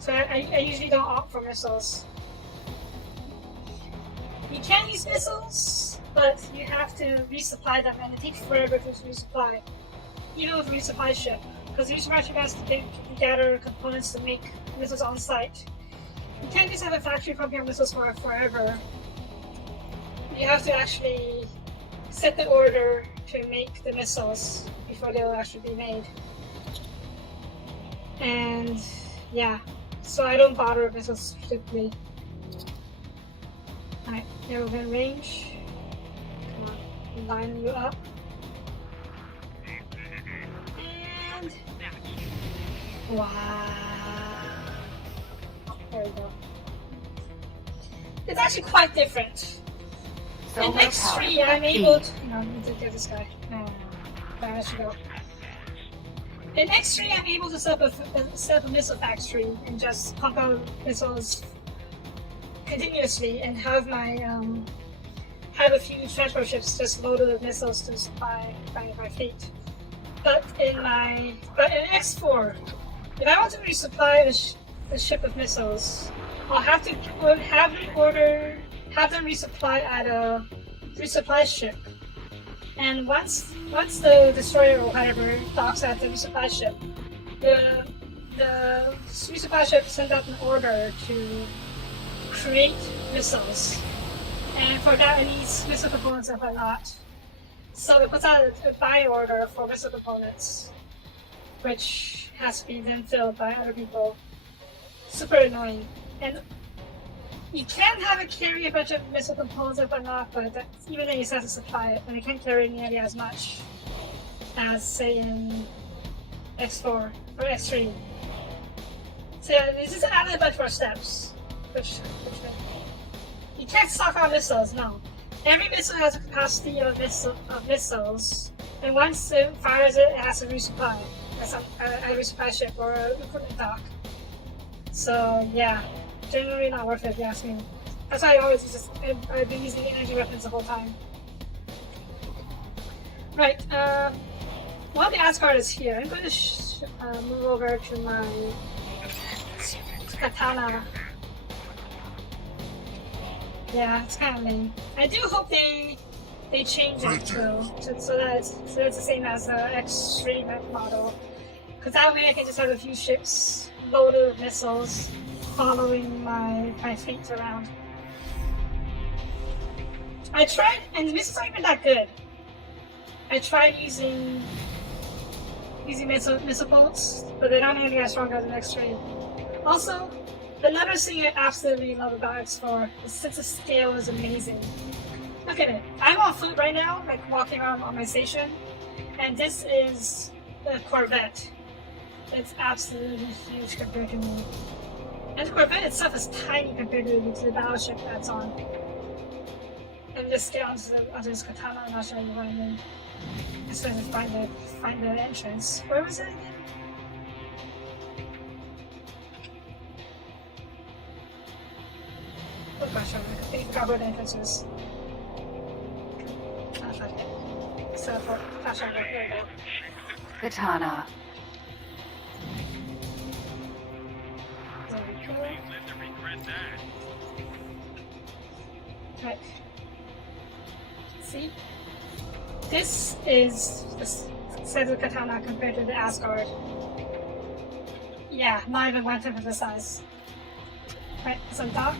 So I usually don't opt for missiles. You can use missiles, but you have to resupply them, and it takes forever to resupply. Even with resupply ship, because resupply ship has to gather components to make missiles on site. You can't just have a factory pumping your missiles for forever. You have to actually set the order to make the missiles before they'll actually be made. And yeah, so I don't bother with missiles strictly. You're within range. Come on, line you up. And wow. There we go. It's actually quite different. In Solar X3, power I'm able to. No, I need to get this guy. There I should go. In X3, I'm able to set up a missile factory and just pump out missiles continuously and have my have a few transport ships just loaded with missiles to supply my fleet. But in X4, if I want to resupply a ship of missiles, I'll have to have them resupply at a resupply ship. And once the destroyer or whatever docks at the resupply ship, the resupply ship sends out an order to create missiles. And for that it needs missile components and whatnot. So it puts out a buy order for missile components, which has to be then filled by other people. Super annoying. And you can have it carry a bunch of missile components and whatnot, but even then you still have to supply it, and it can't carry nearly as much as, say, in X4 or X3. So yeah, this is added a bunch more steps, which you can't stock out missiles, no. Every missile has a capacity of missiles, and once it fires it, it has to resupply at a resupply ship or an equipment dock. So yeah. Generally not worth it, if you ask me. That's why I've been using energy weapons the whole time. Right, while the Asgard is here, I'm going to move over to my katana. Yeah, it's kind of lame. I do hope they change it so that it's the same as the X3 model. Because that way I can just have a few ships loaded with missiles following my fleet around. I tried, and the missiles aren't even that good. I tried using missile bolts, but they're not nearly as strong as an X3. Also, another thing I absolutely love about X4 is sense of scale is amazing. Look at it. I'm on foot right now, like walking around on my station, and this is a Corvette. It's absolutely huge compared to me. And the Corvette itself is tiny compared to the battleship that's on. And just get onto this katana, I'm not sure what I mean. Just trying to find the entrance. Where was it again? Oh gosh, I forgot where the entrance is. So, flash on, there we go. Katana. Right. See? This is the size of katana compared to the Asgard. Yeah, not even 1/10 of the size. Right, so dock.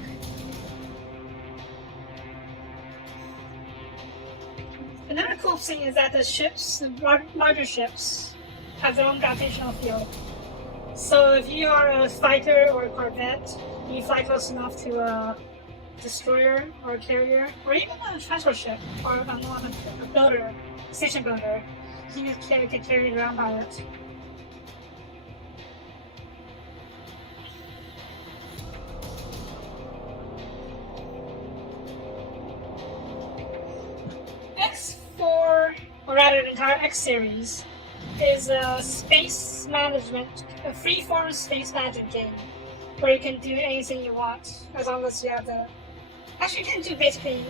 Another cool thing is that the ships, the larger ships, have their own gravitational field. So if you are a fighter or a corvette, you fly close enough to a destroyer or a carrier, or even a transport ship, or a builder, station builder, you can get carried around by it. X4, or rather the entire X series, is a space management, a free-form space management game, where you can do anything you want, as long as you have the... Actually, you can do basically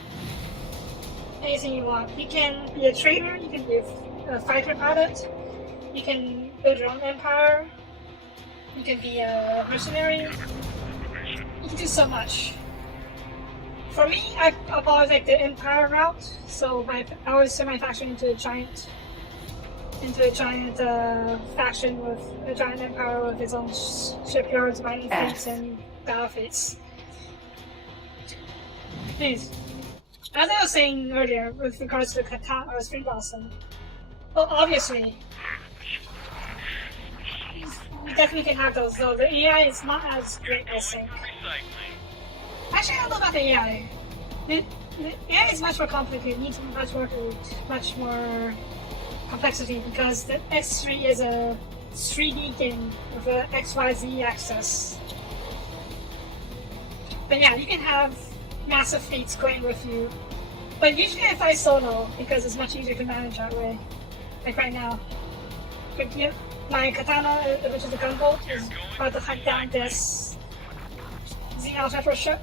anything you want. You can be a trader, you can be a fighter pilot, you can build your own empire, you can be a mercenary, you can do so much. For me, I've always liked the empire route, so I always turn my faction into a giant faction with a giant empire with its own shipyards, mining fleets, and battle fleets. Anyways, as I was saying earlier with regards to the katana or spring blossom, well, obviously, you definitely can have those, though the AI is not as great as saying. Actually, I don't know about the AI. the AI is much more complicated. It needs much more complexity because the X3 is a 3D game with a XYZ axis. But yeah, you can have massive fleets going with you. But usually I fly solo because it's much easier to manage that way. Like right now. My katana, which is a gunboat, is about to hunt down this Xenon Temporal ship.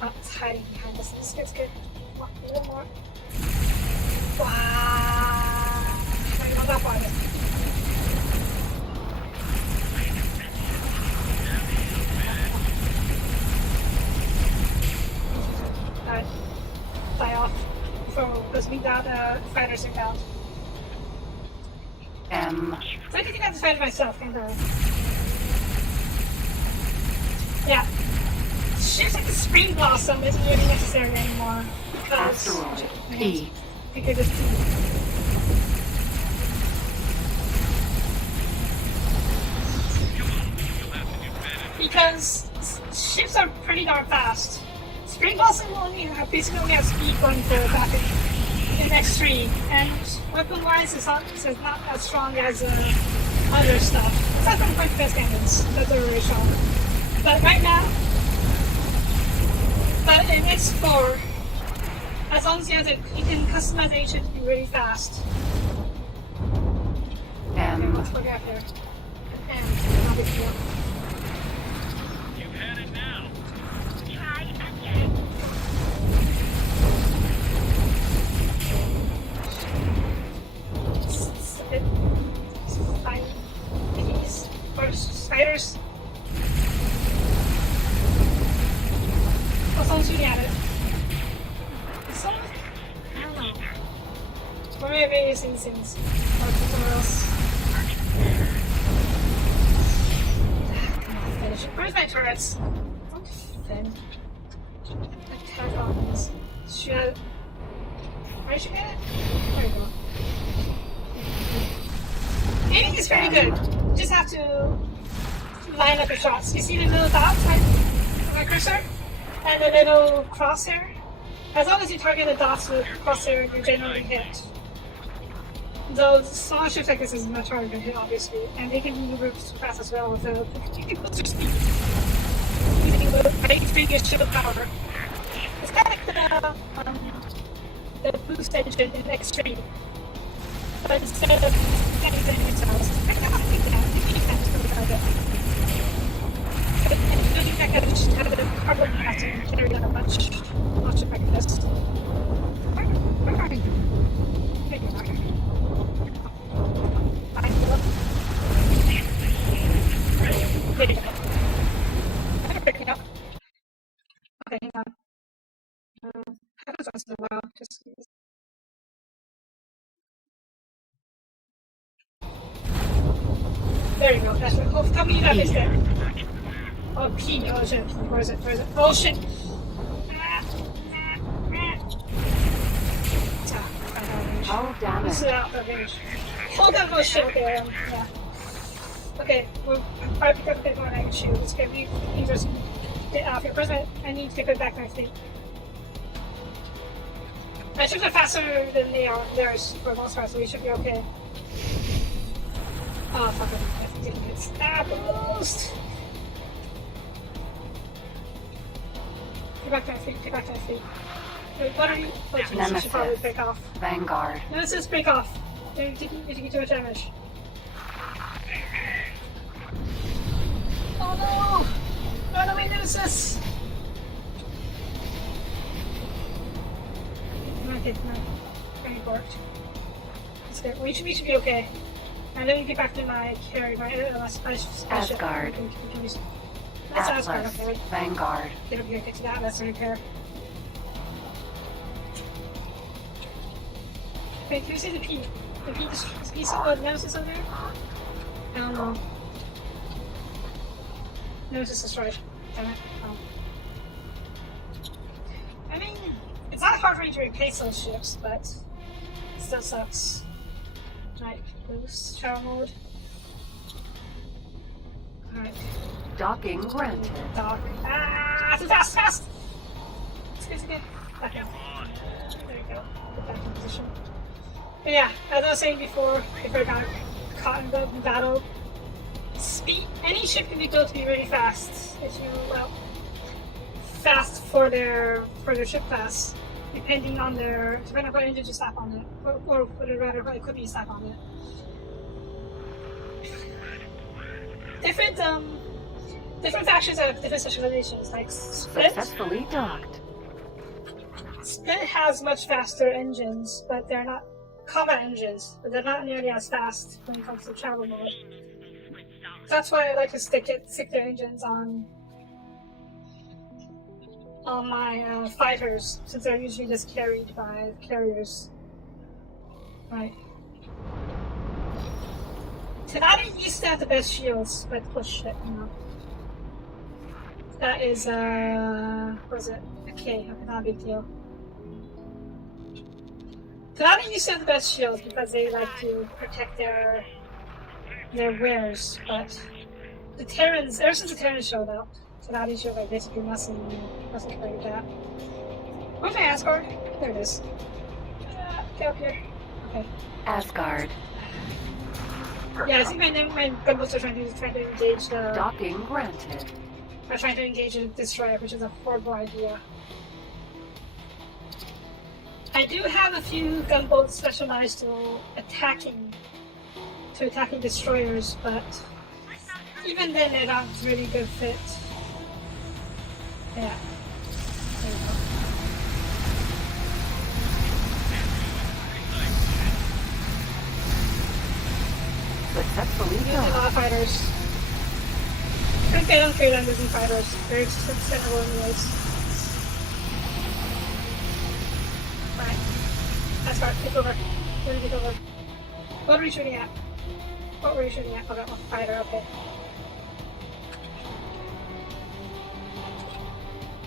Oh, it's hiding behind us. It's good. A little more. Wow! Maybe not that far yet. Alright. Fly off before let's meet that fighters inbound. So I can think I have to fight myself, can't I? Yeah. Ships like the Spring Blossom isn't really necessary anymore. Because P. Because it's P. Because ships are pretty darn fast. Spring Blossom basically only has speed going for back in X3, and weapon-wise it's not as strong as other stuff. Aside from point defense cannons, that's very strong. But right now, but in X4, as long as you can customize it to be really fast. Okay, let's go back there. And not big deal. You've had it now. Try again. Fine. These first spiders. Oh, someone's shooting at it. Is someone? I don't know. Or maybe it's things. Or somewhere else. Come on, finish it. Where's my turrets? Don't fin. Attack on this. Shoot at it. Where should I get it? There you go. Aiming is very good. You just have to line up your shots. You see the little dot on my cursor? And the little crosshair? As long as you target the dots with crosshair, you generally hit. Those small ships like this is much harder to hit, obviously. And they can move super fast as well with the booster speed. Using the previous ship power. It's kind of like the boost engine in Extreme. But instead of anything themselves, I think that's really good. But I don't think I could just have a carbon pattern and carry out a bunch of like this. Where are you? Maybe not. There you go. I'm picking up. Okay, hang on. Happens once in a while. Just. There you go, that's right. Oh, tell me that is there. Oh, P. Oh, shit. Where is it? Oh, shit. Oh, damn This is it. out of range. Hold down those shit there. Yeah. Okay, we'll probably pick up a bit more than I can shoot. It's good. We just get off here. First, I need to get back to my fleet. My ships are faster than they are theirs for the most part, so we should be okay. Oh, fuck it. I didn't get established. Get back to my feet. Wait, what are you? Oh, geez, you should probably break off. Vanguard. Nemesis, break off. You taking too much damage. Oh no! Run away, Nemesis! Okay, no. It worked. It's good. We should be okay. And then we get back to my carry, my spaceship. Asgard. That's Atlas. Asgard, okay. Vanguard. Get up here, get to the Atlas and repair. Wait, can you see the P? The P is the Nemesis over there? I don't know. Nemesis destroyed. Damn it. Oh. I mean, it's not hard for you to replace those ships, but it still sucks. Right, boost, travel mode. Alright. Docking granted. Dock. Ah! Too fast, fast! space again. Back in. There we go. Get back in position. But yeah, as I was saying before I got caught in the battle, any ship can be built to be really fast if you fast for their ship class, depending on what engine you slap on it, or rather what equipment you slap on it. Different factions have different specializations. Like Successfully docked. Split has much faster engines, but they're not combat engines, but they're not nearly as fast when it comes to travel mode. That's why I like to stick their engines on my fighters, since they're usually just carried by carriers. Right. Tenari used to have the best shields, but push it, you know. That is, what was it? Okay, not a big deal. Tenari used to have the best shields because they like to protect their wares, but the Terrans, ever since the Terrans showed up, Tenari showed like basically nothing like that. Where's my Asgard? There it is. Get up here. Okay. Asgard. Yeah, I think my gunboats are trying to engage the. Docking granted. Are trying to engage a destroyer, which is a horrible idea. I do have a few gunboats specialized to attacking destroyers, but even then they're not really good fit. Yeah. There you go. Successfully Using a docked. lot of fighters. I don't care that I'm using fighters. They're extendable anyways. Right. That's fine. Take over. Let me take over. What were you shooting at? What were you shooting at? Oh, that one. Fighter, okay.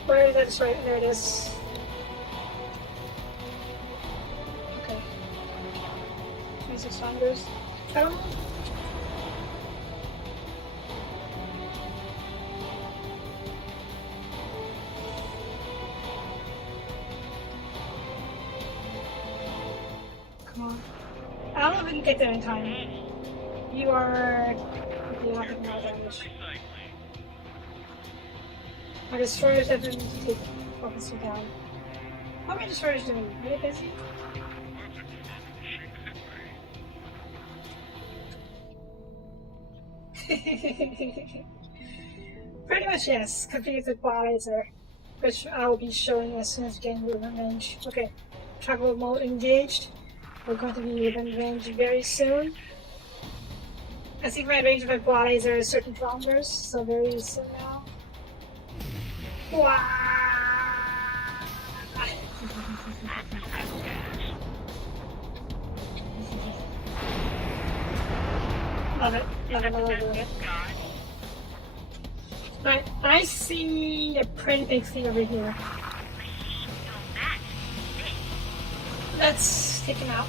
Where is that destroyer? There it is. Okay. 26 founders. I don't know. Come on. I don't know if we can get there in time. You are... Okay, you're not taking more damage. Our destroyers have been focus you down. How many destroyers doing? Are they busy? Pretty much yes. Complete the BWAAAAHHHH, which I will be showing as soon as we get within range. Okay, travel mode engaged. We're going to be within range very soon. I think my range of my BWAAAAHHH is certain kilometers, so very soon now. Wow! Love it. Love it. Right, I see a pretty big thing over here. Let's take him out.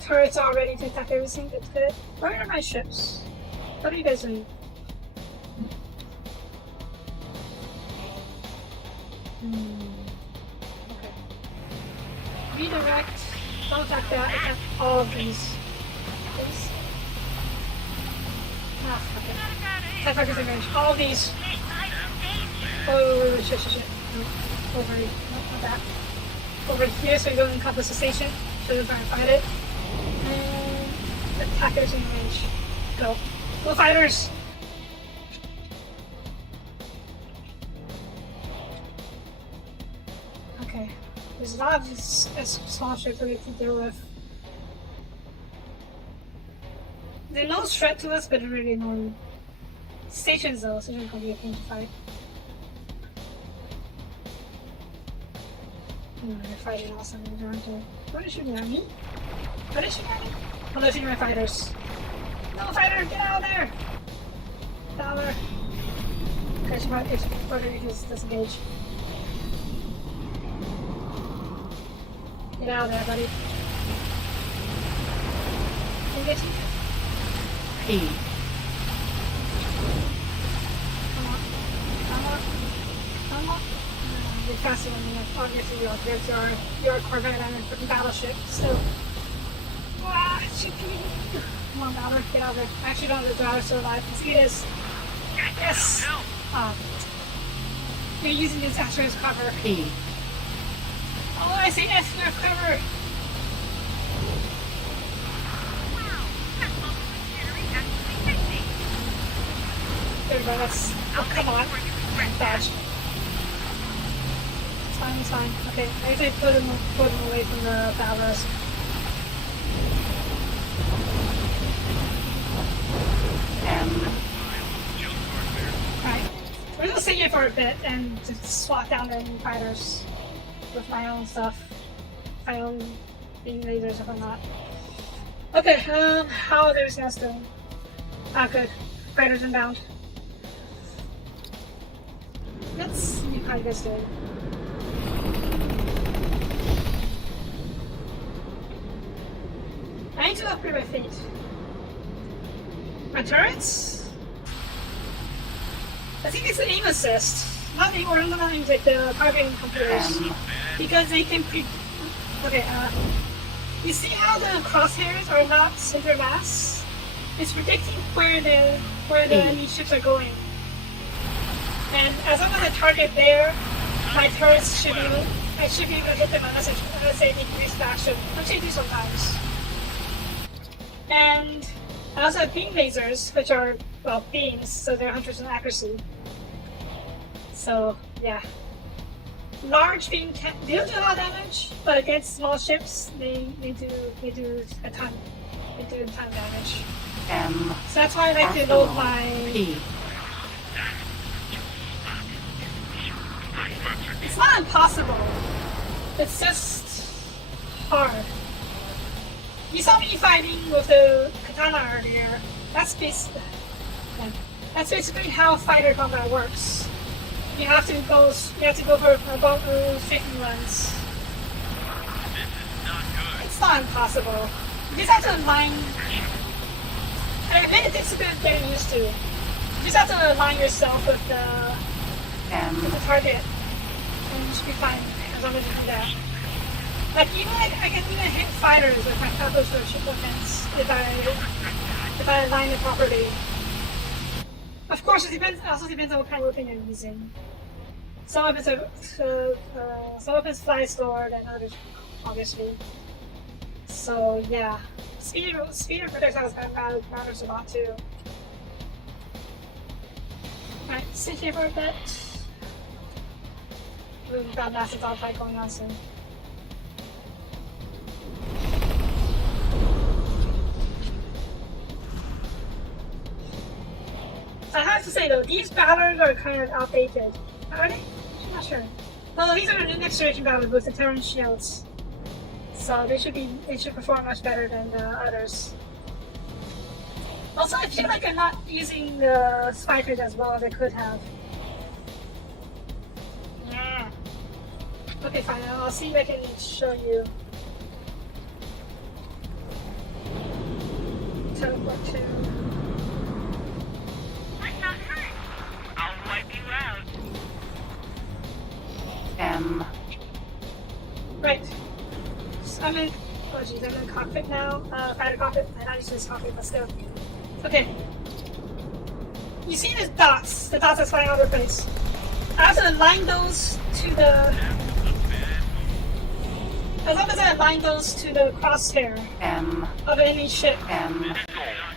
Turrets all ready to attack everything that's good. Where are my ships? What are you guys doing? Okay. Redirect. Don't attack that. Attack all of these. Please. Ah, okay. Attack fighters in range. All of these. Oh, shit. No. Over. No, not that. Over here, so you don't encompass the station. So you're trying to fight it. And attackers in range. Go. Go fighters! Okay. There's a lot of these small ships that we have to deal with. They're no threat to us, but they're really annoying. Stations though, so it's gonna be a pain to fight. They're fighting awesome. They're going to... What is shooting at me? What is shooting at me? Oh, they're shooting my fighters. No fighter, get out of there! Get out of there. Okay, she might, whether you just disengage. Get out of there, buddy. Can you get you? E. Come on. Come on. Come on. You're faster than me. Obviously, you are. There's your Corvette and a battleship. So. Ah, shoot me. Come on, Valor, get out of there. I actually don't have the driver still alive. See this? Yes! You're using this actually as cover. E. Oh, I say F for cover. There we go, that's... Oh, come on. Dodge. It's fine, it's fine. Okay, I guess I put him away from the Valorous. M. Right. We're gonna sit here for a bit and just swap down the enemy fighters with my own stuff. My own beam lasers if I'm not. Okay, how are those guys doing? Ah, good. Fighters inbound. Let's see how you guys doing. I need to upgrade my fleet. My turrets? I think it's the aim assist. Not the organizing like the targeting computers. Because they can okay, you see how the crosshairs are not center mass? It's predicting where the enemy ships are going. And as long as I target there, my turrets should be able to hit them unless they decrease the action, which they do sometimes. And I also have beam lasers, which are, well, beams, so they're 100% accuracy. So, yeah. Large beam they don't do a lot of damage, but against small ships, they do a ton. They do a ton of damage. M. So that's why I like to load my... P. It's not impossible. It's just hard. You saw me fighting with the katana earlier. That's basically how fighter combat works. You have to go for about 50 runs. It's not impossible. You just have to align. I admit it takes a bit of getting used to. You just have to align yourself with the target, and you should be fine as long as you do that. I can even hit fighters with my purple ship weapons if I align it properly. Of course, it also depends on what kind of weapon you're using. Some of it's fly slower than others, obviously. So yeah, speed of projectiles matters a lot too. Alright, sit here for a bit. We've got a massive dogfight going on soon. I have to say though, these battlers are kind of outdated. Are they? I'm not sure. Well, these are the next generation battlers with the Terran shields. So they should perform much better than the others. Also, I feel like I'm not using the spikers as well as I could have. Yeah. Okay, fine. I'll see if I can show you. Teleport to. I'm not hurt. I'll wipe you out. M. Right. So I'm in the cockpit now. Fighter cockpit. I'm not using this cockpit, but still. Okay. You see the dots that's flying all over the place. I have to align those to the. As long as I align those to the crosshair of any ship. M.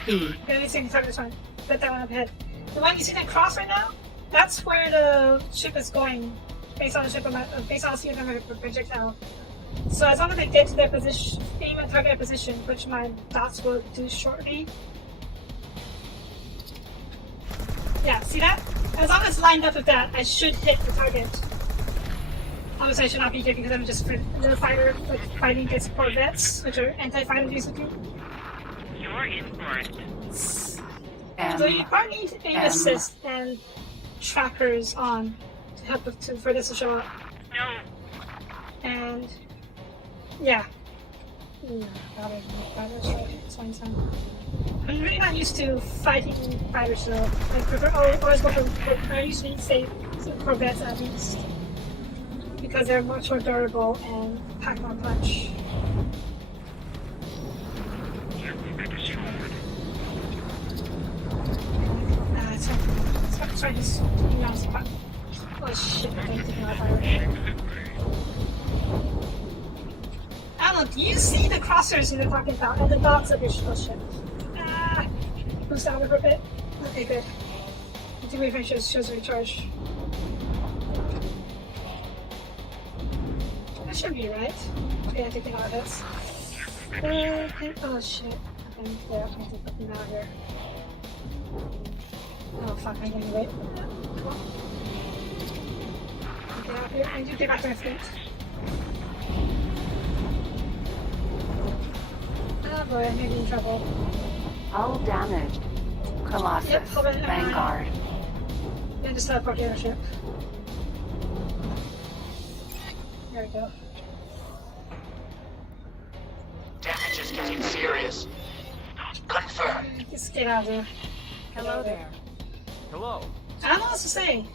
E. Okay, let me see this one. Put that one up ahead. The one you see that cross right now, that's where the ship is going, based on the speed of the projectile. So as long as I get to their position, aim and target position, which my dots will do shortly. Yeah, see that? As long as it's lined up with that, I should hit the target. Obviously, I should not be here because I'm just the fighter, like fighting against corvettes, which are anti-fighter basically. You're in for it. So you probably need aim assist and trackers on to help for this to show up. No. And yeah, Fighters, right? It's fine, I'm really not used to fighting fighters, so I prefer always go for I usually say corvettes at least. Because they're much more durable and pack more punch. Sorry, just oh shit, I don't think about fire. I don't know, do you see the crosshairs you're talking about and the dots of your ship? Boost down for a bit. Okay, good. I think we shows recharge. That should be right. Okay, I have to think about this. Oh shit. Okay, yeah, I have to put them out here. Oh fuck, I'm gonna wait. Come on. Get out here. I need to get back to my fleet. Oh boy, I may be in trouble. Hull damaged. Colossus. Yep, Vanguard. Yeah, just teleport the airship. There we go. Damage is getting serious. Confirm. Just get out of there. Hello there. Hello. I don't know what to say.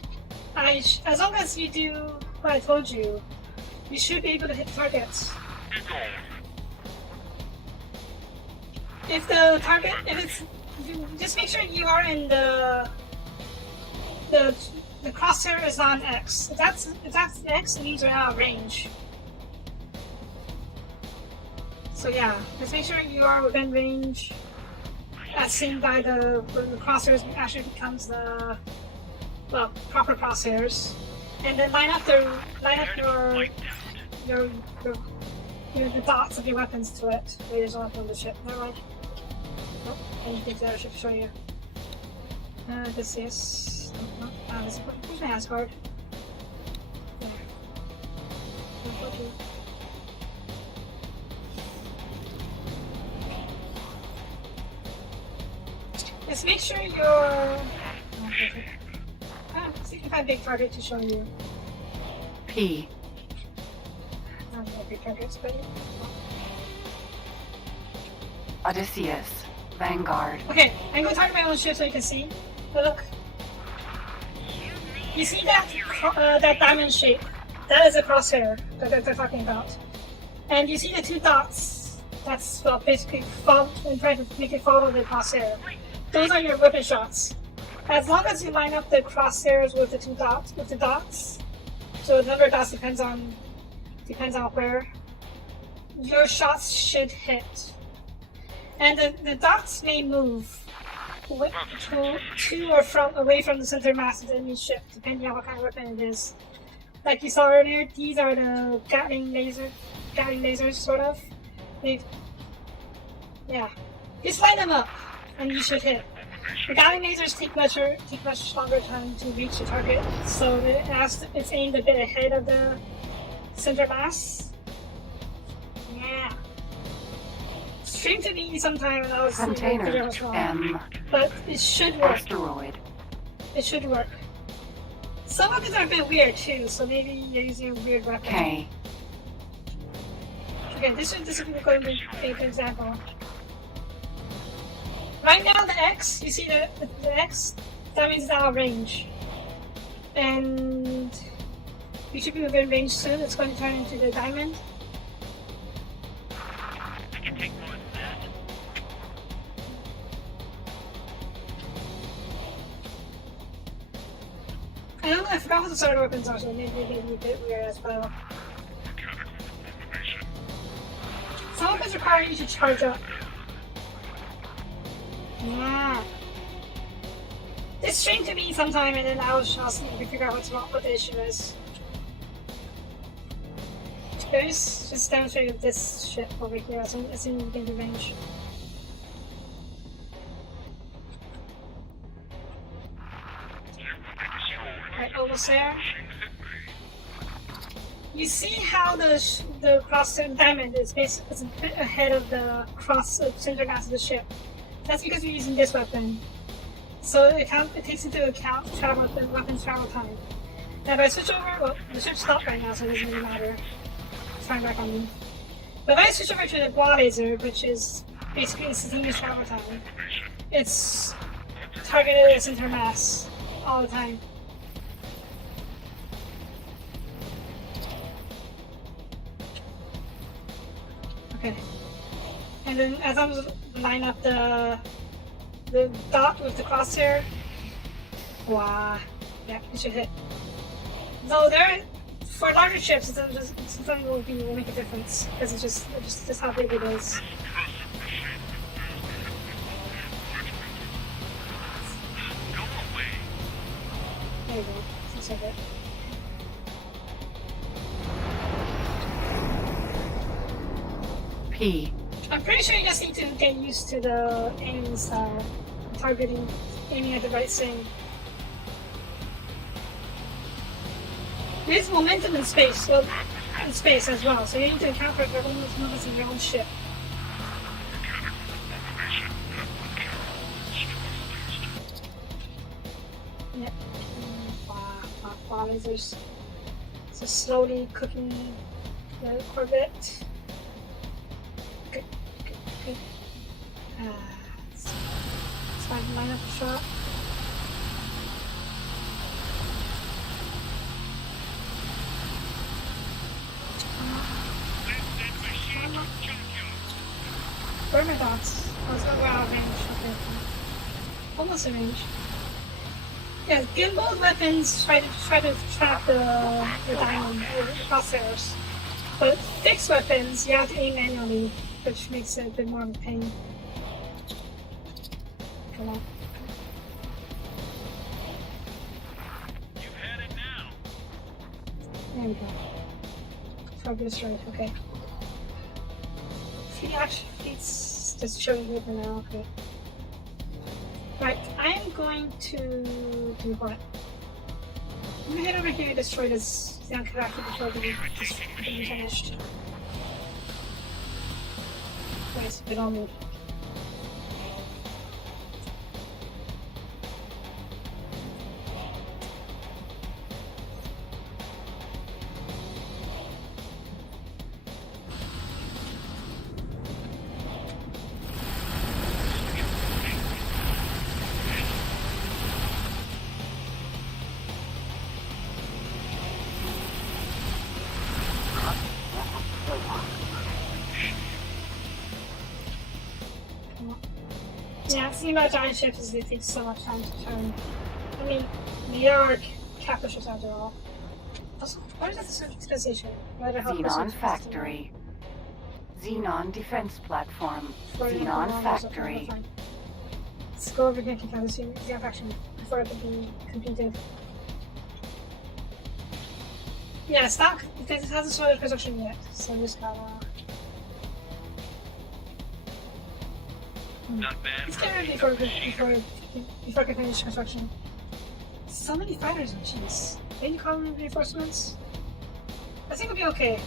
As long as you do what I told you, you should be able to hit targets. If the target, just make sure you are in the crosshair is on X. If that's X, it means you're out of range. So yeah, just make sure you are within range. As seen by the crosshairs actually becomes the proper crosshairs, and then line up the dots of your weapons to it. Wait, there's one on the ship. Never mind. Nope, I didn't think that ship show you. This is. Where's my ass card? There. Just make sure you're. See if I have a big target to show you. P. Not really big targets, but. Odysseus. Vanguard. Okay, I'm going to target my own ship so you can see. But look. You see that that diamond shape? That is a crosshair that they're talking about. And you see the two dots? That's basically and trying to make it follow the crosshair. Those are your weapon shots. As long as you line up the crosshairs with the dots, so the number of dots depends on where, your shots should hit. And the dots may move to or away from the center mass of the enemy ship, depending on what kind of weapon it is. Like you saw earlier, these are the Gatling lasers, sort of. Yeah. Just line them up, and you should hit. The Gatling lasers take much longer time to reach the target, so it's aimed a bit ahead of the center mass. Yeah. Stream to me sometime and I was Container. what's wrong. M. But it should work. Asteroid. It should work. Some of these are a bit weird too, so maybe you're using a weird weapon. K. Okay, this is going to be an example. Right now the X, you see the X? That means it's out of range. And you should be within range soon. It's going to turn into the diamond. I can take more than that. I don't know, I forgot what the sword weapons are, so maybe a bit weird as well. Some weapons require you to charge up. Yeah. Just stream to me sometime and then I'll see if we figure out what's wrong, what the issue is. There's just demonstrating this shit over here. It's in the range. Right, almost there. You see how the cross diamond is basically a bit ahead of the center mass of the ship. That's because you're using this weapon. So it takes into account the weapon's travel time. Now if I switch over, well, the ship stopped right now, so it doesn't really matter. It's flying back on me. But I switch over to the BWAAAAAHHH laser, which is basically instantaneous travel time. It's targeted at center mass all the time. Okay. And then as I was line up the dot with the crosshair, wow, yeah, it should hit. No, there for larger ships, something will make a difference because it's just how big it is. There you go. That's it. P. I'm pretty sure you just need to get used to the aiming style, targeting, aiming at the right thing. There's momentum in space, well, in space as well, so you need to account for everyone's movements in your own ship. Yep. Wow, lasers. So slowly cooking the Corvette. Okay. Let's try to line up a shot. Where are my dots? Oh, so we're out of range. Okay. Almost in range. Yeah, gimbal weapons try to trap the diamond crosshairs. But fixed weapons, you have to aim manually, which makes it a bit more of a pain. Come on. You've had it now. There we go. Progress right, okay. It's just showing here for now, okay. Right, I'm going to do what? I'm gonna head over here and destroy this Xenon character before the is finished. Wait, it on me. Yeah, the thing about giant ships is they take so much time to turn. I mean, they are capital ships after all. Also, why is that the space station? Xenon factory. Xenon defense platform. Xenon factory. Let's go over here and count the Xenon factory before it can be completed. Yeah, stock because it hasn't started production yet, so we just gotta. Not bad. Let's get ready before I can finish construction. So many fighters, jeez. Any column reinforcements? I think it'll be okay.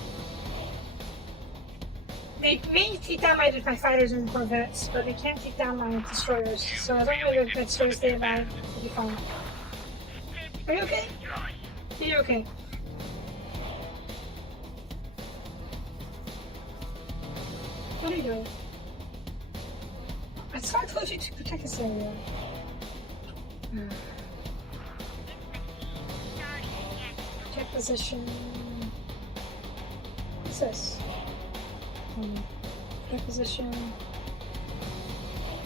They may take down my fighters and corvettes, but they can't take down my destroyers. So as long as the destroyers stay alive, it'll be fine. Are you okay? Yeah, you're okay. What are you doing? I thought I told you to protect this area. Protect position. What's this? Protect position.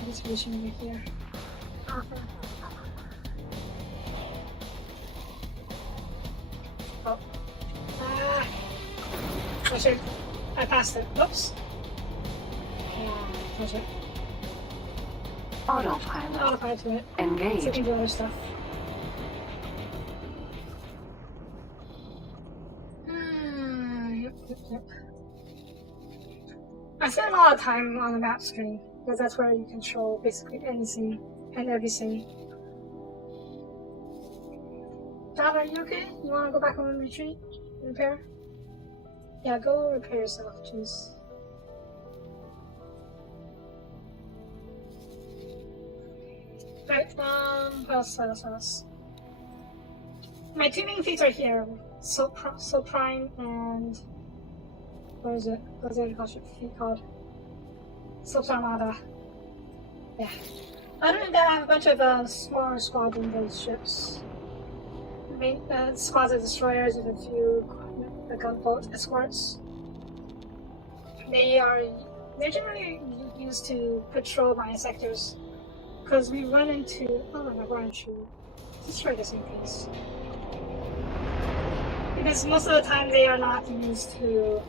This position over here. Oh. Oh shit. I passed it. Oops. Oh shit. Autopilot. Autopilot to it. Engage. So we can do other stuff. Yep. I spend a lot of time on the map screen because that's where you control basically anything and everything. John, are you okay? You want to go back and retreat? Repair? Yeah, go repair yourself, jeez. Right, what else? My two main feats are here. Soapie and Where is it? What's the ship called? Soapie Armada. Yeah. Other than that, I have a bunch of smaller squadron-based ships. Main squads of destroyers and a few gunboat escorts. They're generally used to patrol my sectors, because we run into. Oh my god, why don't you destroy the same things? Because most of the time they are not used to.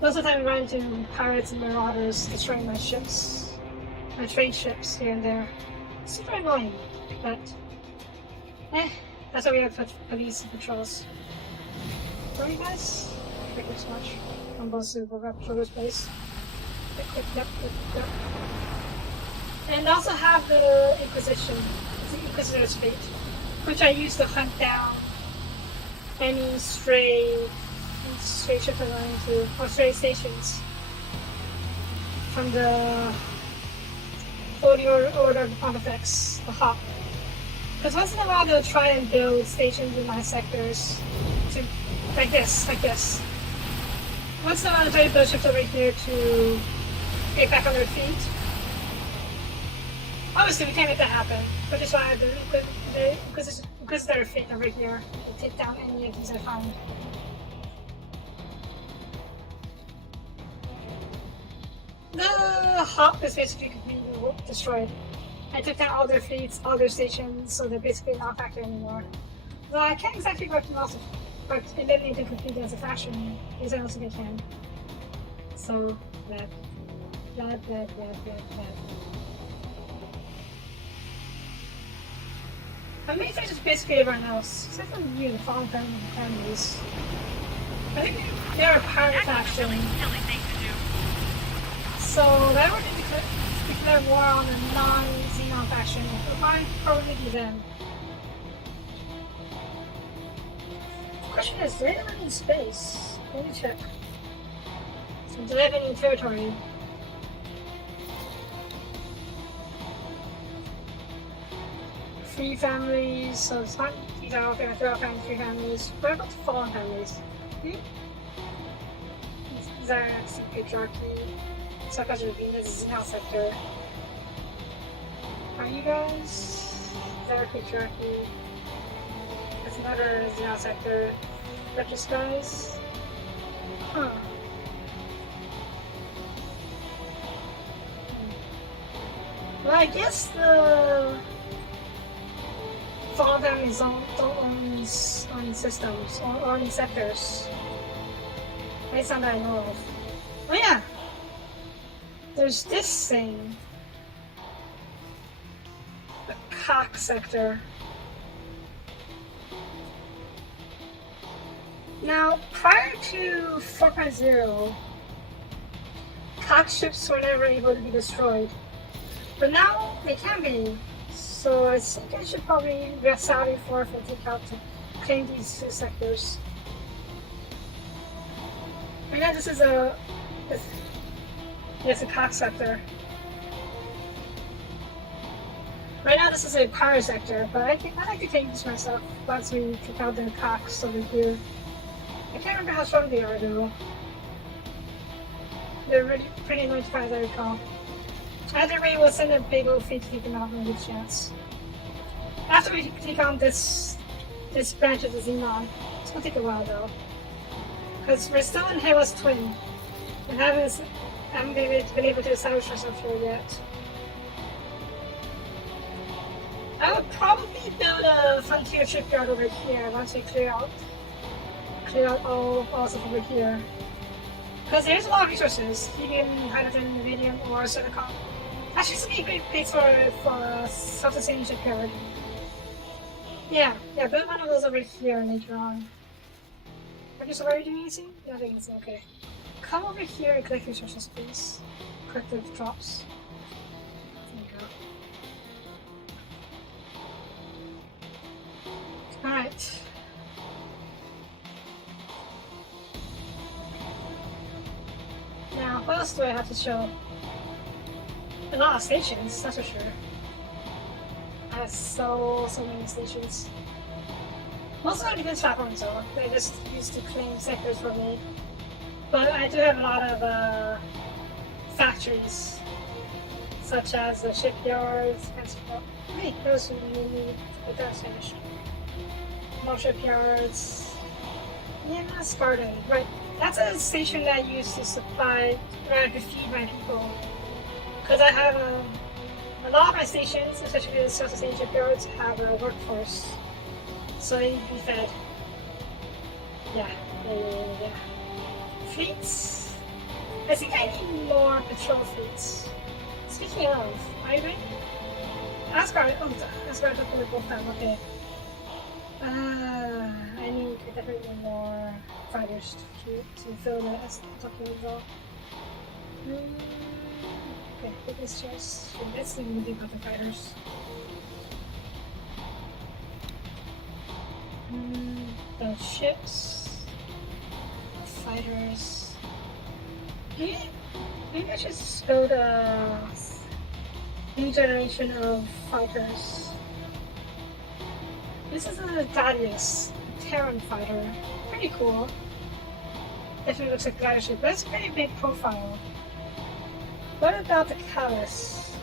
Most of the time we run into pirates and marauders destroying my ships, my trade ships here and there. Super annoying, but that's why we have police and patrols. Sorry guys, thank you so much. I'm both super patrol space. Yep. And also have the Inquisition, the Inquisitor's Fate, which I use to hunt down any stray ships I run into, or stray stations from the Order of Pontifex, the Hop. Because once in a while they'll try and build stations in my sectors to like this. Once in a while they'll try to build ships over here to get back on their feet. Obviously we can't make that happen, but just why I have the Inquisitor Fate over here to take down any of these I find. The Hop is basically completely destroyed. I took down all their fleets, all their stations, so they're basically not a factor anymore. Though I can't exactly wipe them off, but eliminate them completely as a faction, because I don't think I can. So, bad. My main face is basically everyone else, except for you, the Fallen Families. I think they're a pirate faction. So that would declare war on the non-Xenon faction. It would probably be them. The question is, do they have any space? Let me check. So do they have any territory? Free families, so it's not these are all family, they're all family, free families. What about the fallen families? These are patriarchy. Suckers would be in the Xenon sector. Are you guys? They're patriarchy. That's another Xenon sector. Duchess guys? Huh. Well, I guess the Fallen families don't own systems or any sectors. Based on that I know of. Oh yeah! There's this thing. The cock sector. Now, prior to 4.0, cock ships were never able to be destroyed. But now they can be. So I think I should probably get Saudi for and take out to claim these two sectors. Right now this is a cock sector. Right now this is a pirate sector, but I like to take this myself once we take out the cocks over here. I can't remember how strong they are though. They're really pretty annoying to find as I recall. Either way, we'll send a big old fleet to take them out when we get a chance. After we take on this branch of the Xenon, it's gonna take a while though. Because we're still in Halo's Twin. We haven't been able to establish ourselves here yet. I would probably build a frontier shipyard over here once we clear out all stuff over here. Because there's a lot of resources, helium, hydrogen, vanadium, or silicon. Actually, this would be a great place for a self-sustaining shipyard. Yeah, build one of those over here later on. Are you already doing anything? Yeah, doing anything, okay. Come over here and collect resources, please. Collect the drops. There you go. Alright. Now, what else do I have to show? A lot of stations, that's for sure. I have so many stations. Most of them are defense platforms though. They're just used to claim sectors for me. But I do have a lot of factories, such as the shipyards. Wait, those maybe that's finished. More shipyards. Yeah, Spartan. Right. That's a station that I use to supply, to feed my people. Because I have a lot of my stations, especially the South Asian shipyards, have a workforce. So they need to be fed. Yeah. Fleets. I think I need more patrol fleets. Speaking of, are you ready? Asgard. Oh, Asgard took the both time. Okay. I need definitely more fighters to fill the talking as well. Okay, biggest chance. Let's see what we do about the fighters. The ships, fighters. Maybe I should build a new generation of fighters. This is a Gladius, Terran fighter. Pretty cool. Definitely looks like a Gladius ship, but it's a pretty big profile. What about the Callus?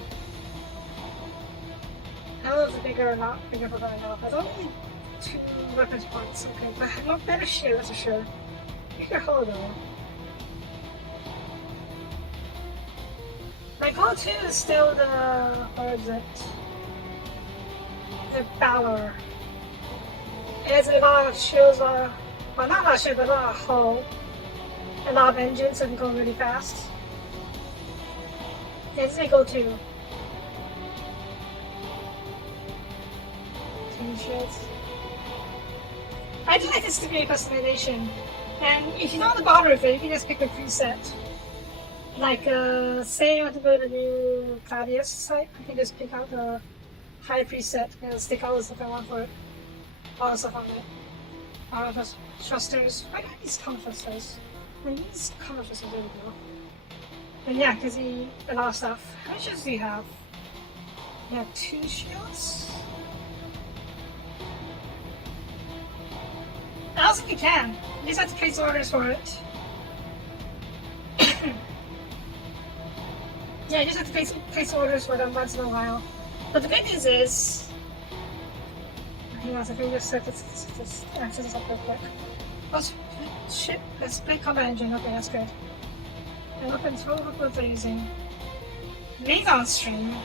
I don't know if it's bigger or not bigger for right now, but only 2 weapons points. Okay, but I have better shield, that's for sure. Bigger hull though. My go-to is still the, what is it? The Balor. It has a lot of shields, well not a lot of shields, but a lot of hull. A lot of engines, so it can go really fast. This is my go-to. 2 shields. I do like this to be a customization. And if you don't want to bother with it, you can just pick a preset. Like, say I want to go to the new Gladius site, I can just pick out the high preset and stick all the stuff I want for it. All the stuff on it. All the thrusters. Why do I use common thrusters? I use common thrusters, there we go. But yeah, because he a lot of stuff. How many shields do you have? You have 2 shields? I don't think you can. You just have to place orders for it. Yeah, you just have to place orders for them once in a while. But the good news is, hang on a second, just set this access this up real quick. Oh shit, let's play combat engine. Okay, that's good. And look at what weapons are using. Xenon stream.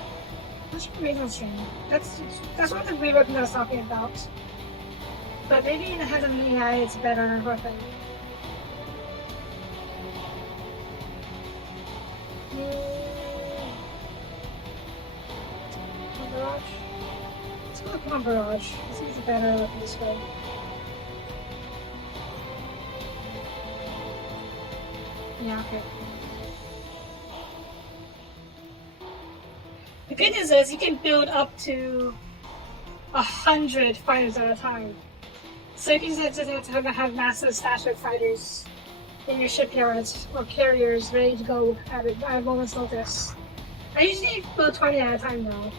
What's your Xenon stream? That's one of the weird weapons I was talking about. But maybe in the head of an AI it's a better weapon. Barrage. Let's go with Pump Barrage. This is a better weapon this way. Yeah, okay. The good news is you can build up to 100 fighters at a time. So you can just have massive stash of fighters in your shipyards or carriers ready to go at a moment's notice. I usually build 20 at a time though.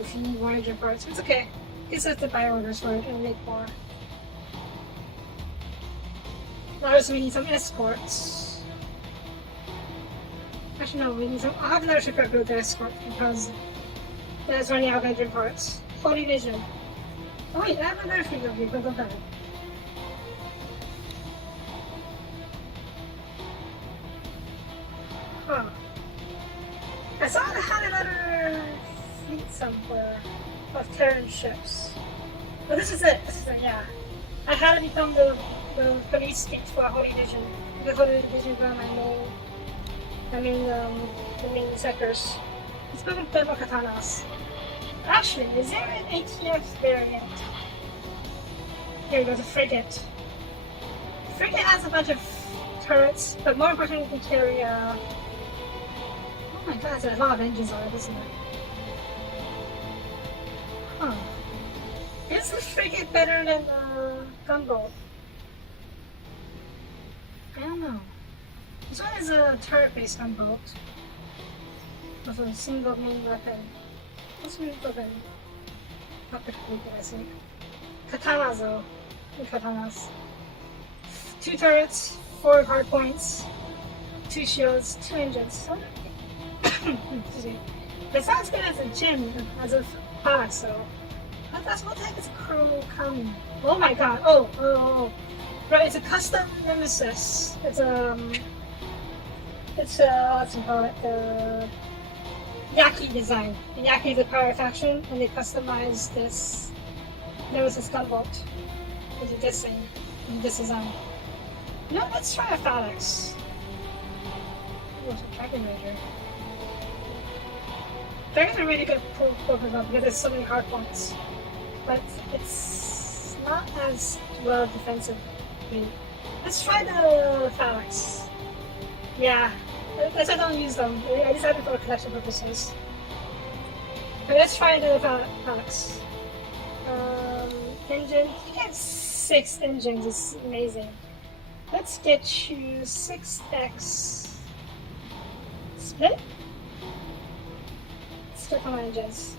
If you need more engine parts, it's okay. You just have to buy orders for it and make more. Now we need some escorts. Actually no, we need some. I'll have another shipyard build the escort because there's running out of engine parts. Holy Vision. Oh wait, I have another fleet of you, but go back. Huh. I saw I had another fleet somewhere of Terran ships. But this is it, yeah. I had it become the police fleet for Holy Vision. The Holy Vision were the main sectors. Let's go with thermal katanas. Actually, is there an ATF variant? Here goes a frigate. Frigate has a bunch of turrets, but more importantly, you can carry oh my god, there's a lot of engines on it, isn't it? Huh. Is the frigate better than the gunboat? I don't know. This one is a turret-based gunboat with a single main weapon. What's the main weapon? Not particularly good, I think. Katanas though. Katanas. 2 turrets, 4 hard points, 2 shields, 2 engines. So, excuse me. It's not as good as a gym, as a product, so. What the heck is crew coming? Oh my god, oh. Right, it's a custom nemesis. It's what's it called? The Yaki design. The Yaki is a power faction, and they customized this nemesis gunboat into this thing, into this design. You know, let's try a phalanx. Oh, it's a Dragon Ranger. Dragons are really good Pokemon because there's so many hard points. But it's not as well defensive. Let's try the phalanx. Yeah, I don't use them. I decided for collection purposes. But let's try the phalanx. Engine. You get 6 engines. It's amazing. Let's get you 6x split. Split on engines.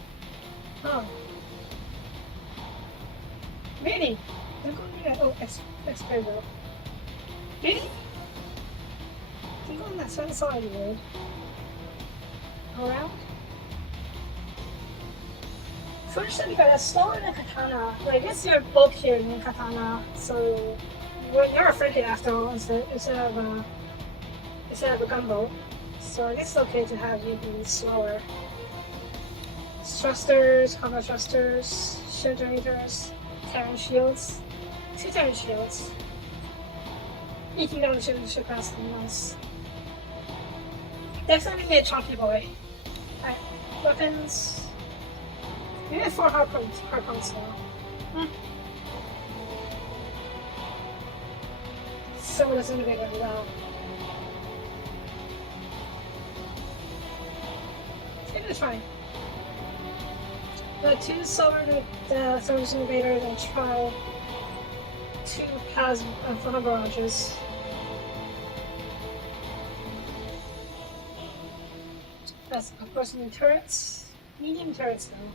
Oh. Really? They're going to do that. Oh, X-Prevo. Really? They're going that side side road. Around? Fortunately, that's slower than Katana. Well, I guess you're bulkier than Katana, so you're a frigate after all instead of a gunboat. So I guess it's okay to have you be slower. Thrusters, combat thrusters, shield generators. Terran shields. 2 Terran shields. Eking down the ship past them, nice. Definitely a chunky boy. Alright, weapons. Maybe 4 hard points now. So it doesn't make it well. It's fine. The 2 solar thermos invaders and try 2 plasma barrages. That's of course new turrets. Medium turrets though.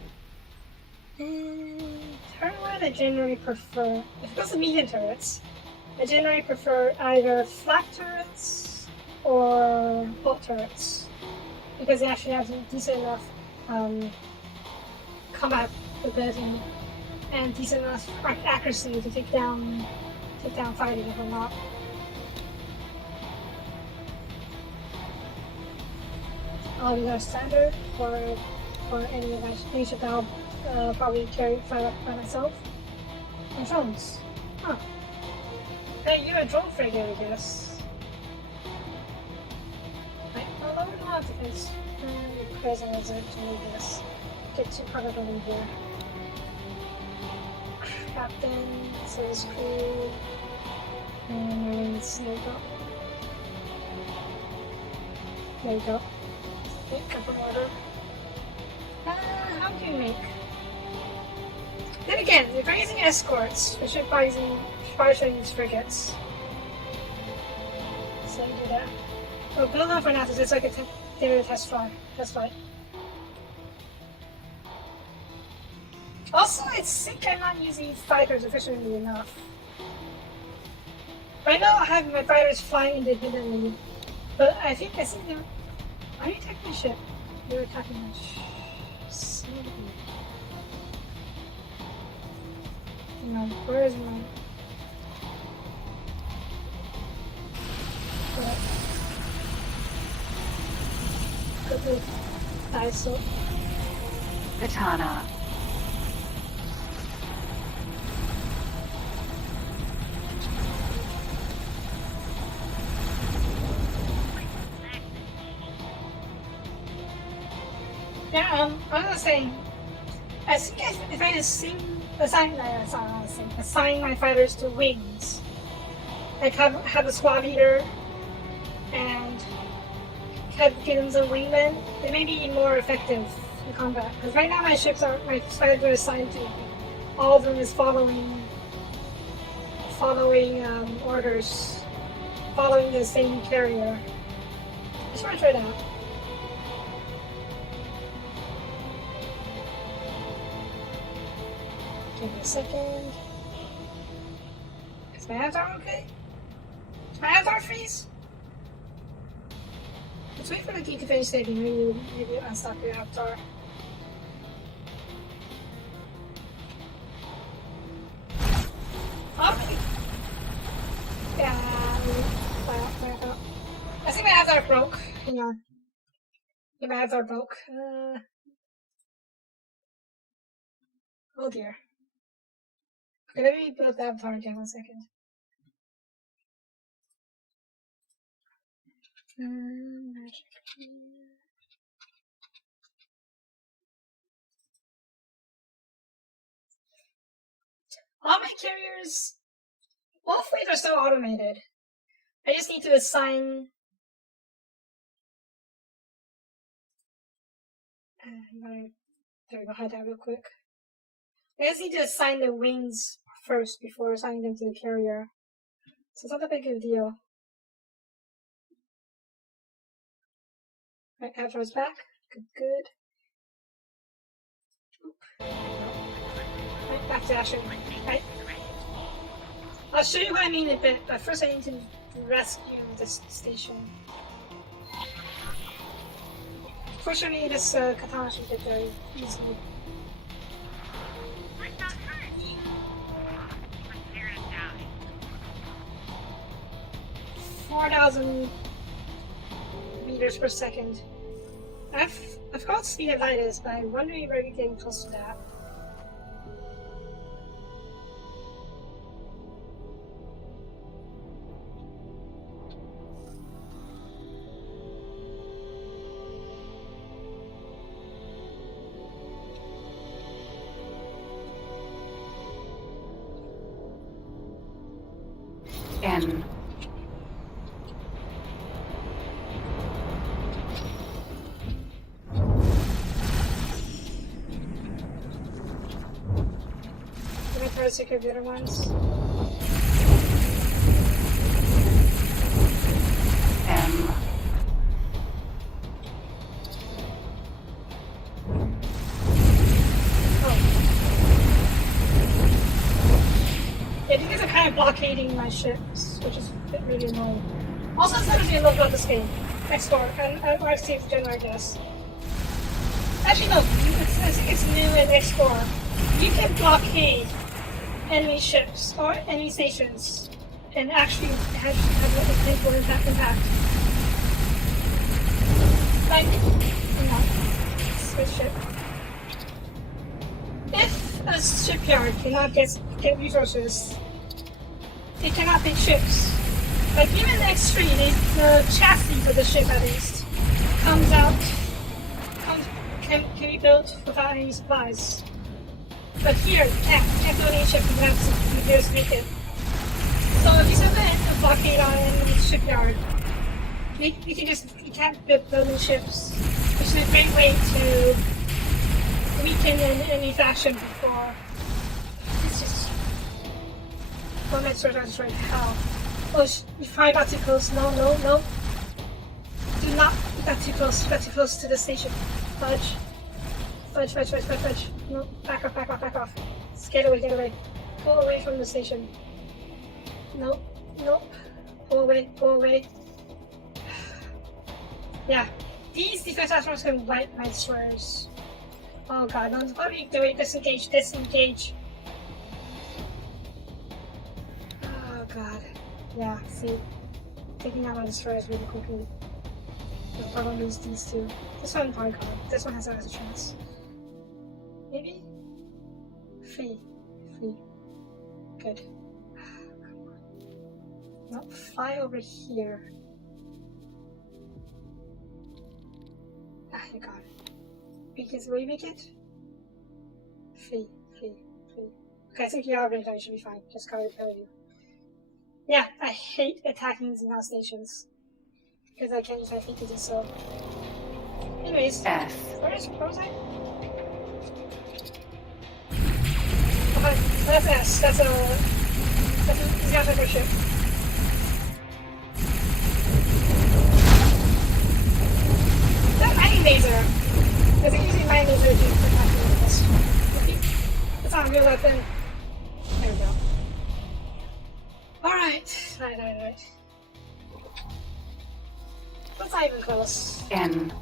And turret I generally prefer, if it goes to medium turrets, I generally prefer either flak turrets or bolt turrets. Because they actually have decent enough combat ability and decent enough accuracy to take down fighting if I'm not. All these are standard for any event that I'll probably carry by myself. And drones. Huh. Hey, you're a drone frigate, I guess. Right, although we don't have defense. Present as it to do this. Get 200 over here. Captain, says crew, and Marines, there you go. There you go. Okay, confirm order. How do you make? Then again, if I'm using escorts, we should probably use frigates. So you do that. Oh, build up for now, it's like a test flight. Also, I think I'm not using fighters efficiently enough. Right now I have my fighters flying independently, but I think them. Are you attacking my ship? You're attacking my ship. No, where is my... Good ISO. Katana. Yeah, I was saying, I think if I assign my fighters to wings, like have a squad leader and give them some wingmen, they may be more effective in combat. Because right now my fighters are assigned to, all of them is following orders, following the same carrier. Just want to try that out. Give me a second. Is my avatar okay? My avatar freeze? Let's wait for the key to finish saving. Maybe unstop your avatar. Okay. Yeah. I think my avatar broke. Hang on. Yeah, my avatar broke. Oh dear. Okay, let me build the avatar again 1 second. Magic. All my carriers, all fleets are so automated. I just need to assign. There we go, hide that real quick. I just need to assign the wings first before assigning them to the carrier. So it's not that big of a deal. Right, Avatar's back. Good, good. Right, back to action. Right. I'll show you what I mean in a bit, but first I need to rescue this station. Fortunately, this katana should get very easily. 4,000 meters per second. I've got what speed of light is, but I'm wondering if we're getting close to that. N. Can I try to secure the other ones? M. Yeah, these guys are kind of blockading my ships, which is really annoying. Also, that's another thing I love about this game. X4 and RX General, I guess. Actually, no, I think it's new in X4. You can blockade enemy ships or enemy stations and actually have an important impact. Like, you know, switch ship. If a shipyard cannot get resources, they cannot make ships. Like even in X3, the chassis for the ship at least can be built without any supplies. But here, can't build any ship without some materials to make it. So if you set a blockade on any shipyard, you can't build any ships, which is a great way to weaken any faction before. It's just one minute sort of right how. Oh, you probably got too close. No. Do not get too close. You got too close to the station. Fudge. No, back off. Just get away. Pull away from the station. Nope. Pull away. Yeah. These defense astronauts can wipe my swears. Oh god, no, what are you doing? Disengage. Oh god. Yeah, see. Taking out my destroyers really quickly. I'll probably lose these two. This one probably can't. This one has a chance. Maybe? Free. Good. Come on. No, fly over here. Ah, you got it. Will you make it? Free. Okay, I think you already done. You should be fine. Just gotta repair you. Yeah, I hate attacking Xenon stations. Because I can't use my feet to do so. Anyways, S. where was I? Okay, that's S. That's a Xenon ship. That mining laser. I think using mining laser to attacking this. It's not a real weapon. There we go. Alright. Right. That's not even close. N.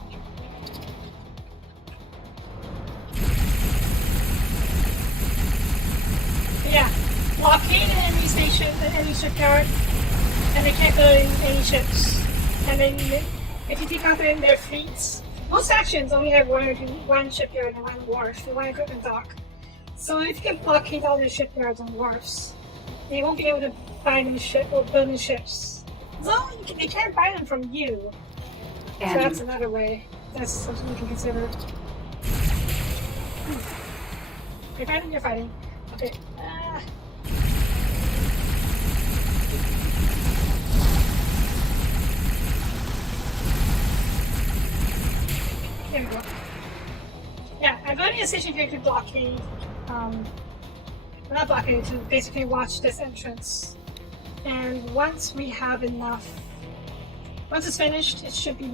Yeah, blockade the enemy station, the enemy shipyard, and they can't go in any ships. And then if you take out their fleets, most factions only have one shipyard and one wharf, and one equipment dock. So if you can blockade all their shipyards and wharfs, they won't be able to buy new ship or build new ships. So they can't buy them from you. So that's another way. That's something you can consider. You're fighting, you're fighting. Okay. There we go. Yeah, I'm building a station here to blockade, not blockade, to basically watch this entrance. And once we have enough, once it's finished, it should be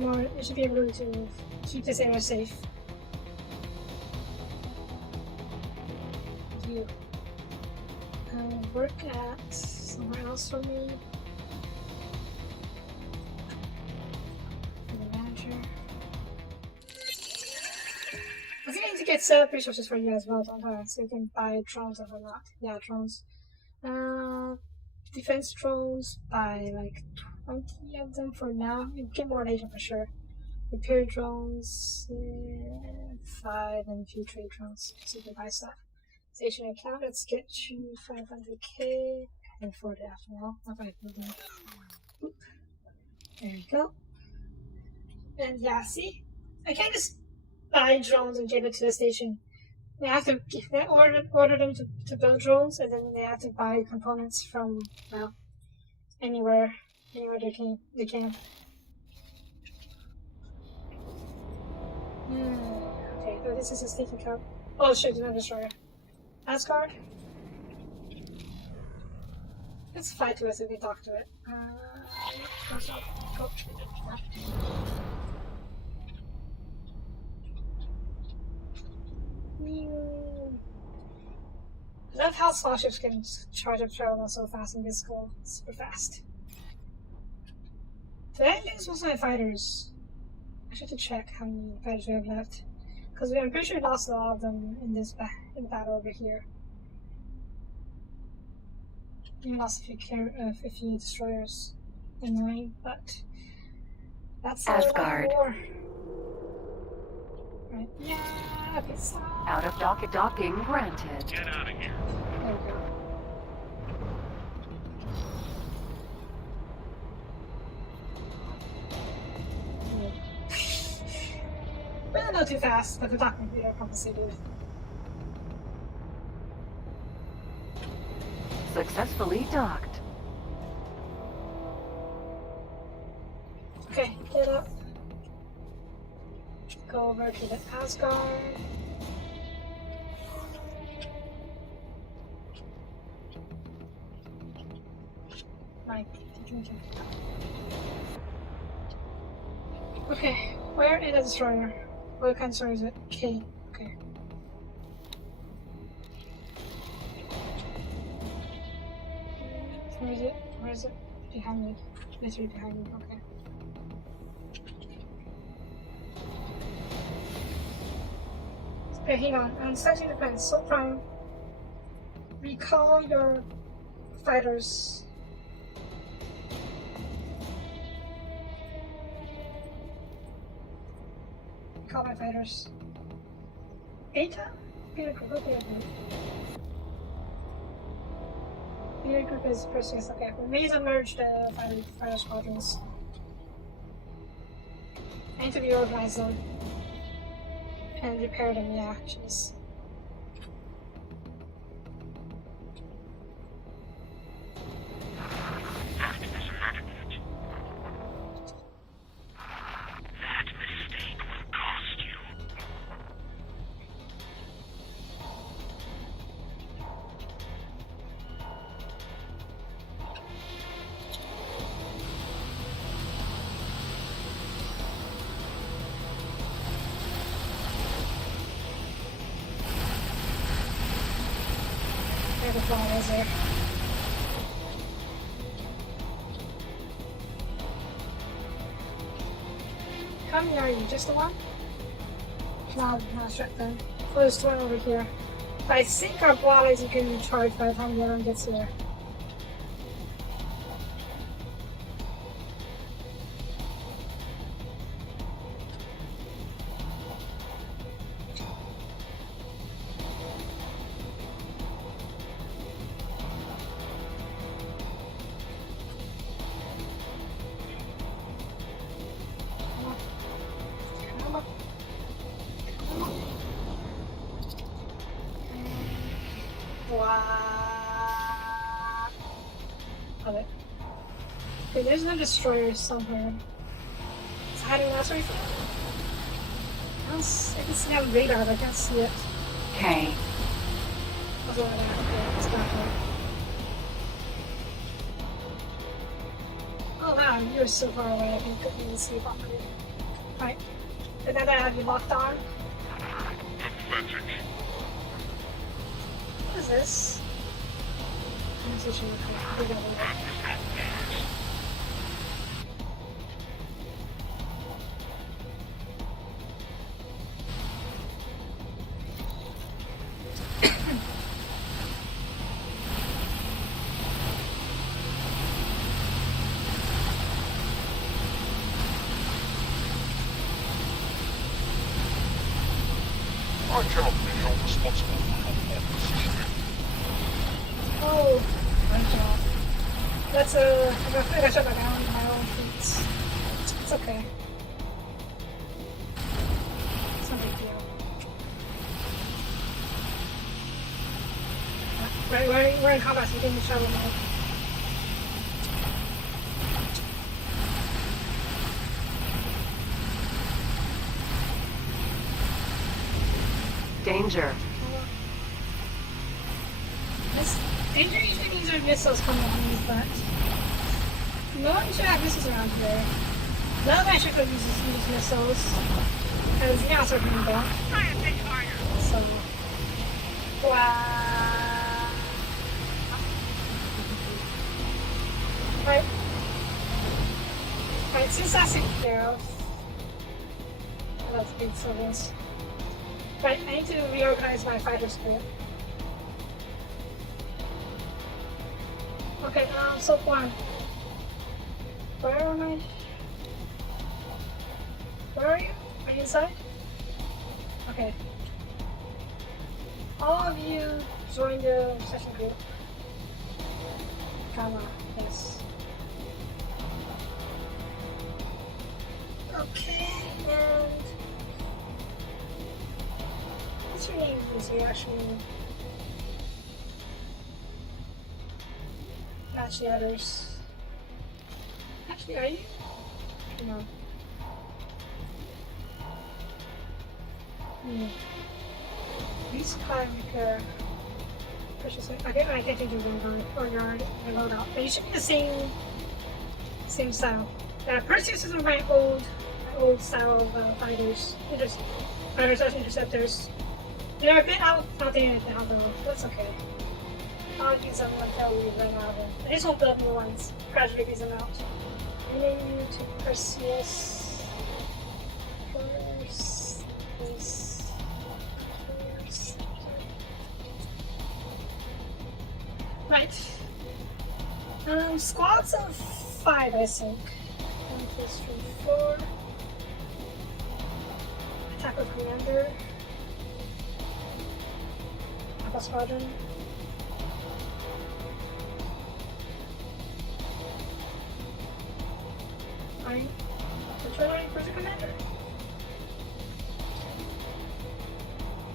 able to keep this area safe. You work at somewhere else for me. For the manager. I think I need to get set up resources for you as well, don't I? So you can buy drones or not. Yeah, drones. Defense drones, buy like 20 of them for now. You get more later for sure. Repair drones, 5, and a few trade drones. So you can buy stuff. Station account, let's get you 500k. I can afford it after all. Not by moving. There you go. And yeah, see? I can't just buy drones and give it to the station. They have to order them to build drones, and then they have to buy components from, well, anywhere they can. Okay, so this is a sneaky cup. Oh shit, do not destroy. Asgard? Let's fight to it so we can talk to it. Go. I love how small ships can charge up travel so fast and get go super fast. Did I lose most of my fighters? I should have to check how many fighters we have left. Because I'm pretty sure we lost a lot of them in this battle over here. We lost a few destroyers. Annoying, but that's Asgard. War. Right. Yeah, okay, stop. Out of docking granted. Get out of here. There we go. Well, not too fast, but the dock computer compensated. Successfully docked. Okay, get up. Go over to the Asgard. Right. Okay, where is the destroyer? What kind of destroyer is it? K. Okay. Where is it? Where is it? Behind me. Literally behind me. Okay. Okay, hang on. I'm starting the plan. So prime. Recall your fighters. Recall my fighters. Beta? Beta group. What beta group? Beta group is process. Okay, we need to merge the fighter squadrons. I need to reorganize them. And repair them, yeah, jeez. That mistake will cost you. There the fly is there. How many are you? Just the one? No, not sure then. Oh, there's one over here. I think our BWAAAAHHHHH you can recharge by the time the other one gets here. Okay, there's no destroyer somewhere. It's hiding last way. I can see it on radar, but I can't see it. K. That's what I have. It's back here. Oh wow, you're so far away. I couldn't even see properly. Right. And then I have you locked on. Pathetic. What is this? Transition. Okay. I cannot be held responsible for your poor positioning. Oh, my job. That's I think I shut that down my own feet. It's okay. It's no big deal. We're in combat, so we can travel mode. Danger. This danger usually means there are missiles coming on me, but no one should have missiles around here. None of my ship could use missiles, because the are being built. So, wow. Right, since that's taken care of, that's big service. Right, I need to reorganize my fighter squad. Okay, so far. Where am I? Where are you? Are you inside? Okay. All of you join the session group. Gamma, yes. Okay, and what's your name? Is your actual match the others? Actually, are you? No. These kind of precious. Okay, I can't think of your or your loadout. But you should be the same style. Yeah, Perseus is my old style of fighters. Fighters as interceptors. They're a bit outdated now though. That's okay. I'll use them until we run out of them. I just won't build new ones. Gradually phase them out. Rename you to Perseus. Right. Squads of 5, I think. 1, 2, 3, 4. Attack with commander. Alpha squadron. Fine. Artillery cruiser commander.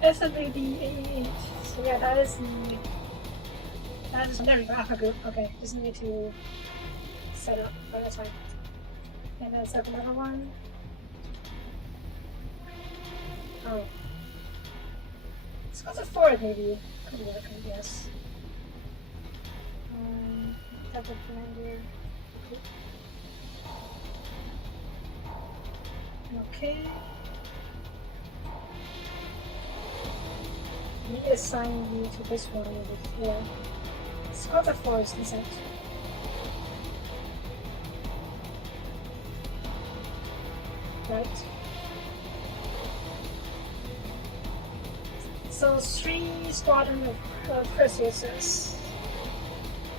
SWD-88. So yeah, that is the. There we go, Alpha group. Okay, just need to set up, but that's fine. And then set another one. Oh. Squads of 4 maybe. Could work, I guess. Type of commander. Okay. We assign you to this one over here. Squad of 4 is decent. right? So 3 squadron of Perseuses.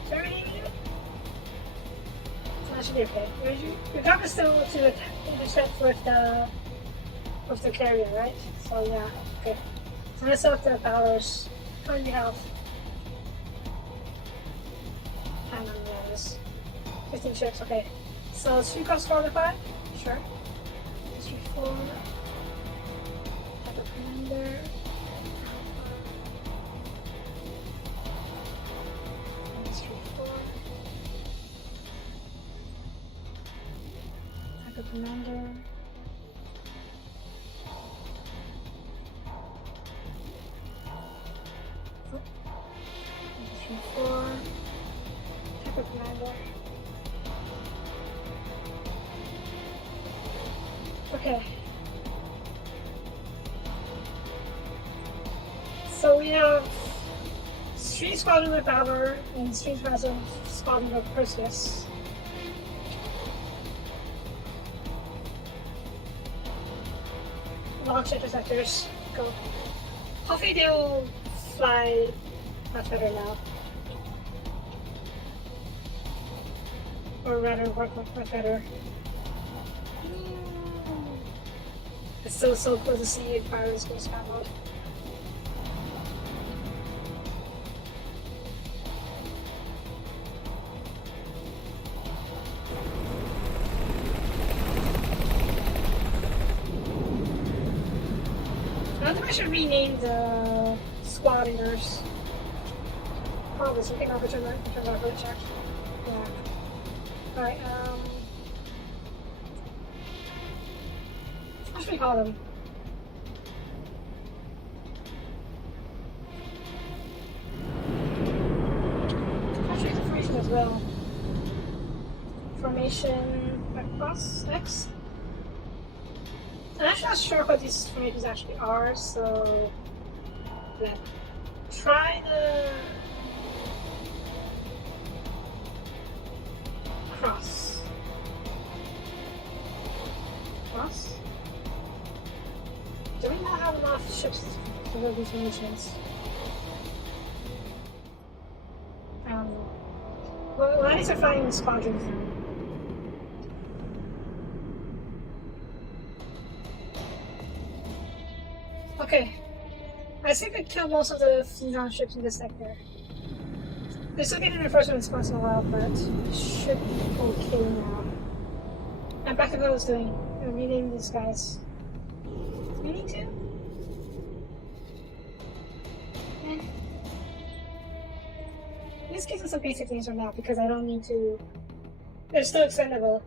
Very. That should be okay. We're probably still to intercept with the carrier, right? So yeah, okay. So let's set up the powers. How many have? And then there's 15 ships, okay. So 3 cross 4 to 5? Sure. 3, 4. Have a commander. And 3, 4. Have a commander. Okay. So we have 3 squadron of Valor and 3 squadron of Perseus. Launch interceptors. Go. Hopefully they'll fly much better now. Or rather, work much better. It's still so cool to see pirates go scrambled. I think I should rename the squadroners. Probably something I'll return that for the check. Yeah. Alright, what should we call them? Actually, the formation as well. Formation across X. I'm actually not sure what these formations actually are, so yeah. Try the cross. Cross? Do we not have enough ships to build these formations? Well, at least they're flying in squadrons now. Okay. I think I killed most of the Xenon ships in this sector. They're still getting reinforcements once in a while, but it should be okay now. And back to what I was doing. I'm renaming these guys. Do we need to? Let's get some basic things from now because I don't need to. They're still extendable.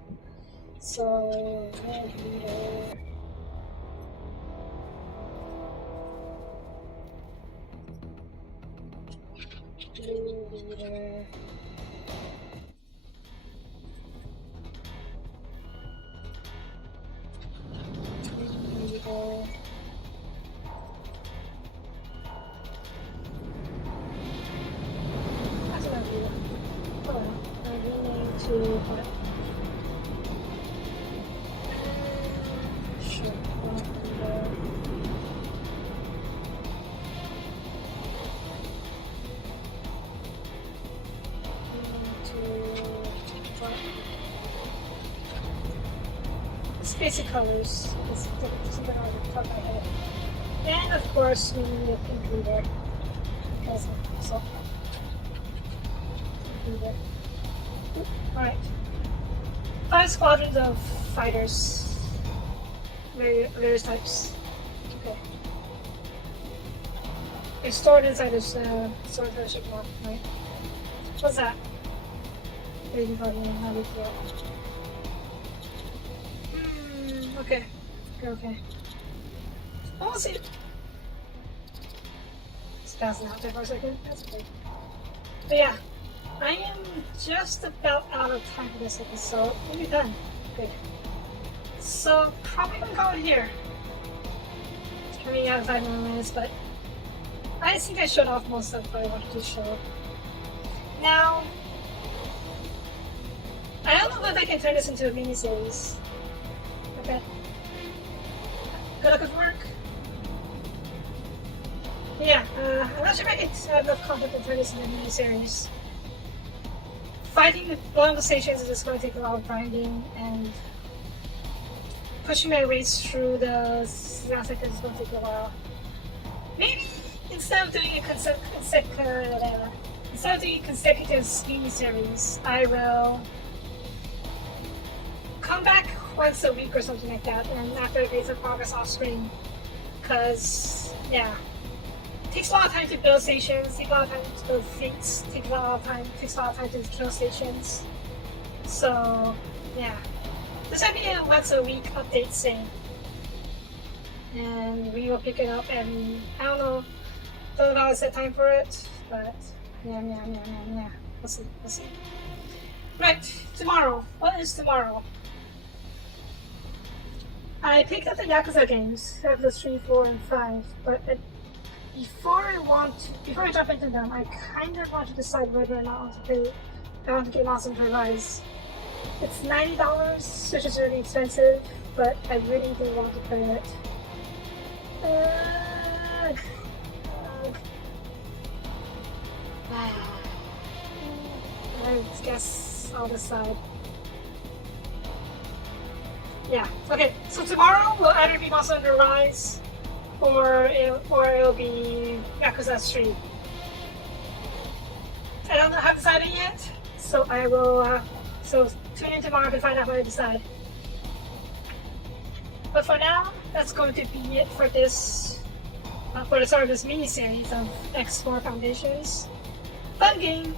So, red leader. Blue leader. Green leader. That's what I do. Hold on. I rename to what? Sure. Basic colors. Let's get something on the top of my head. And of course, we need a pink leader. Because so. Pink leader. Alright. 5 squadrons of fighters. Various types. Okay. They're stored inside this swordfish block, right? What's that? Baby body, how do you feel? Okay. Okay. Almost it. Just passing out there for a second. That's okay. But yeah, I am just about out of time for this episode. We'll be done. Good. So, probably gonna call it here. It's running out of 5 more minutes, but I think I showed off most of what I wanted to show. Now, I don't know if I can turn this into a mini-series. Okay. good luck at work. Yeah, I'm not sure if I get enough content to turn this into a mini-series. Fighting with one of the stations is just going to take a lot of grinding, and pushing my ways through the Xenon sectors is going to take a while. Maybe instead of doing a consecutive mini-series, I will come back once a week or something like that, and after I make some progress off screen. Because, yeah, it takes a lot of time to build stations, takes a lot of time to build fleets, takes a lot of time to kill stations. So, yeah. This might be a once a week update thing. And we will pick it up, and I don't know how I set time for it, but yeah. We'll see. Right, tomorrow. What is tomorrow? I picked up the Yakuza games, episodes 3, 4, and 5, but before I jump into them, I kind of want to decide whether or not I want to get Awesome for Rise. It's $90, which is really expensive, but I really do want to play it. I guess I'll decide. Yeah, okay, so tomorrow will either be Monster Hunter Rise or it'll be Yakuza 3. I don't know how to decide it yet, so I will, so tune in tomorrow to find out what I decide. But for now, that's going to be it for this, for the start of this mini-series of X4 Foundations. Fun game!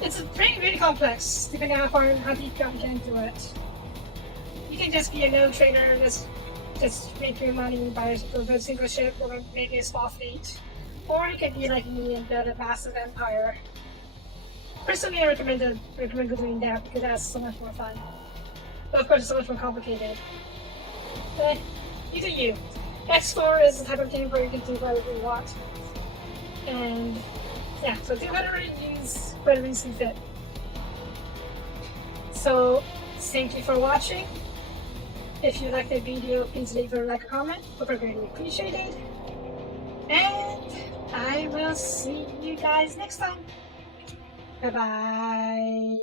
It's really complex, depending on how deep you get into it. You can just be a no trader, just make your money by a single ship or maybe a small fleet. Or you can be like me and build a massive empire. Personally, I recommend doing that because that's so much more fun. But of course, it's so much more complicated. But you do you. X4 is the type of game where you can do whatever you want. And yeah, so do whatever you see fit. So, thank you for watching. If you liked the video, please leave a like or comment. Would be greatly appreciated. And I will see you guys next time. Bye bye.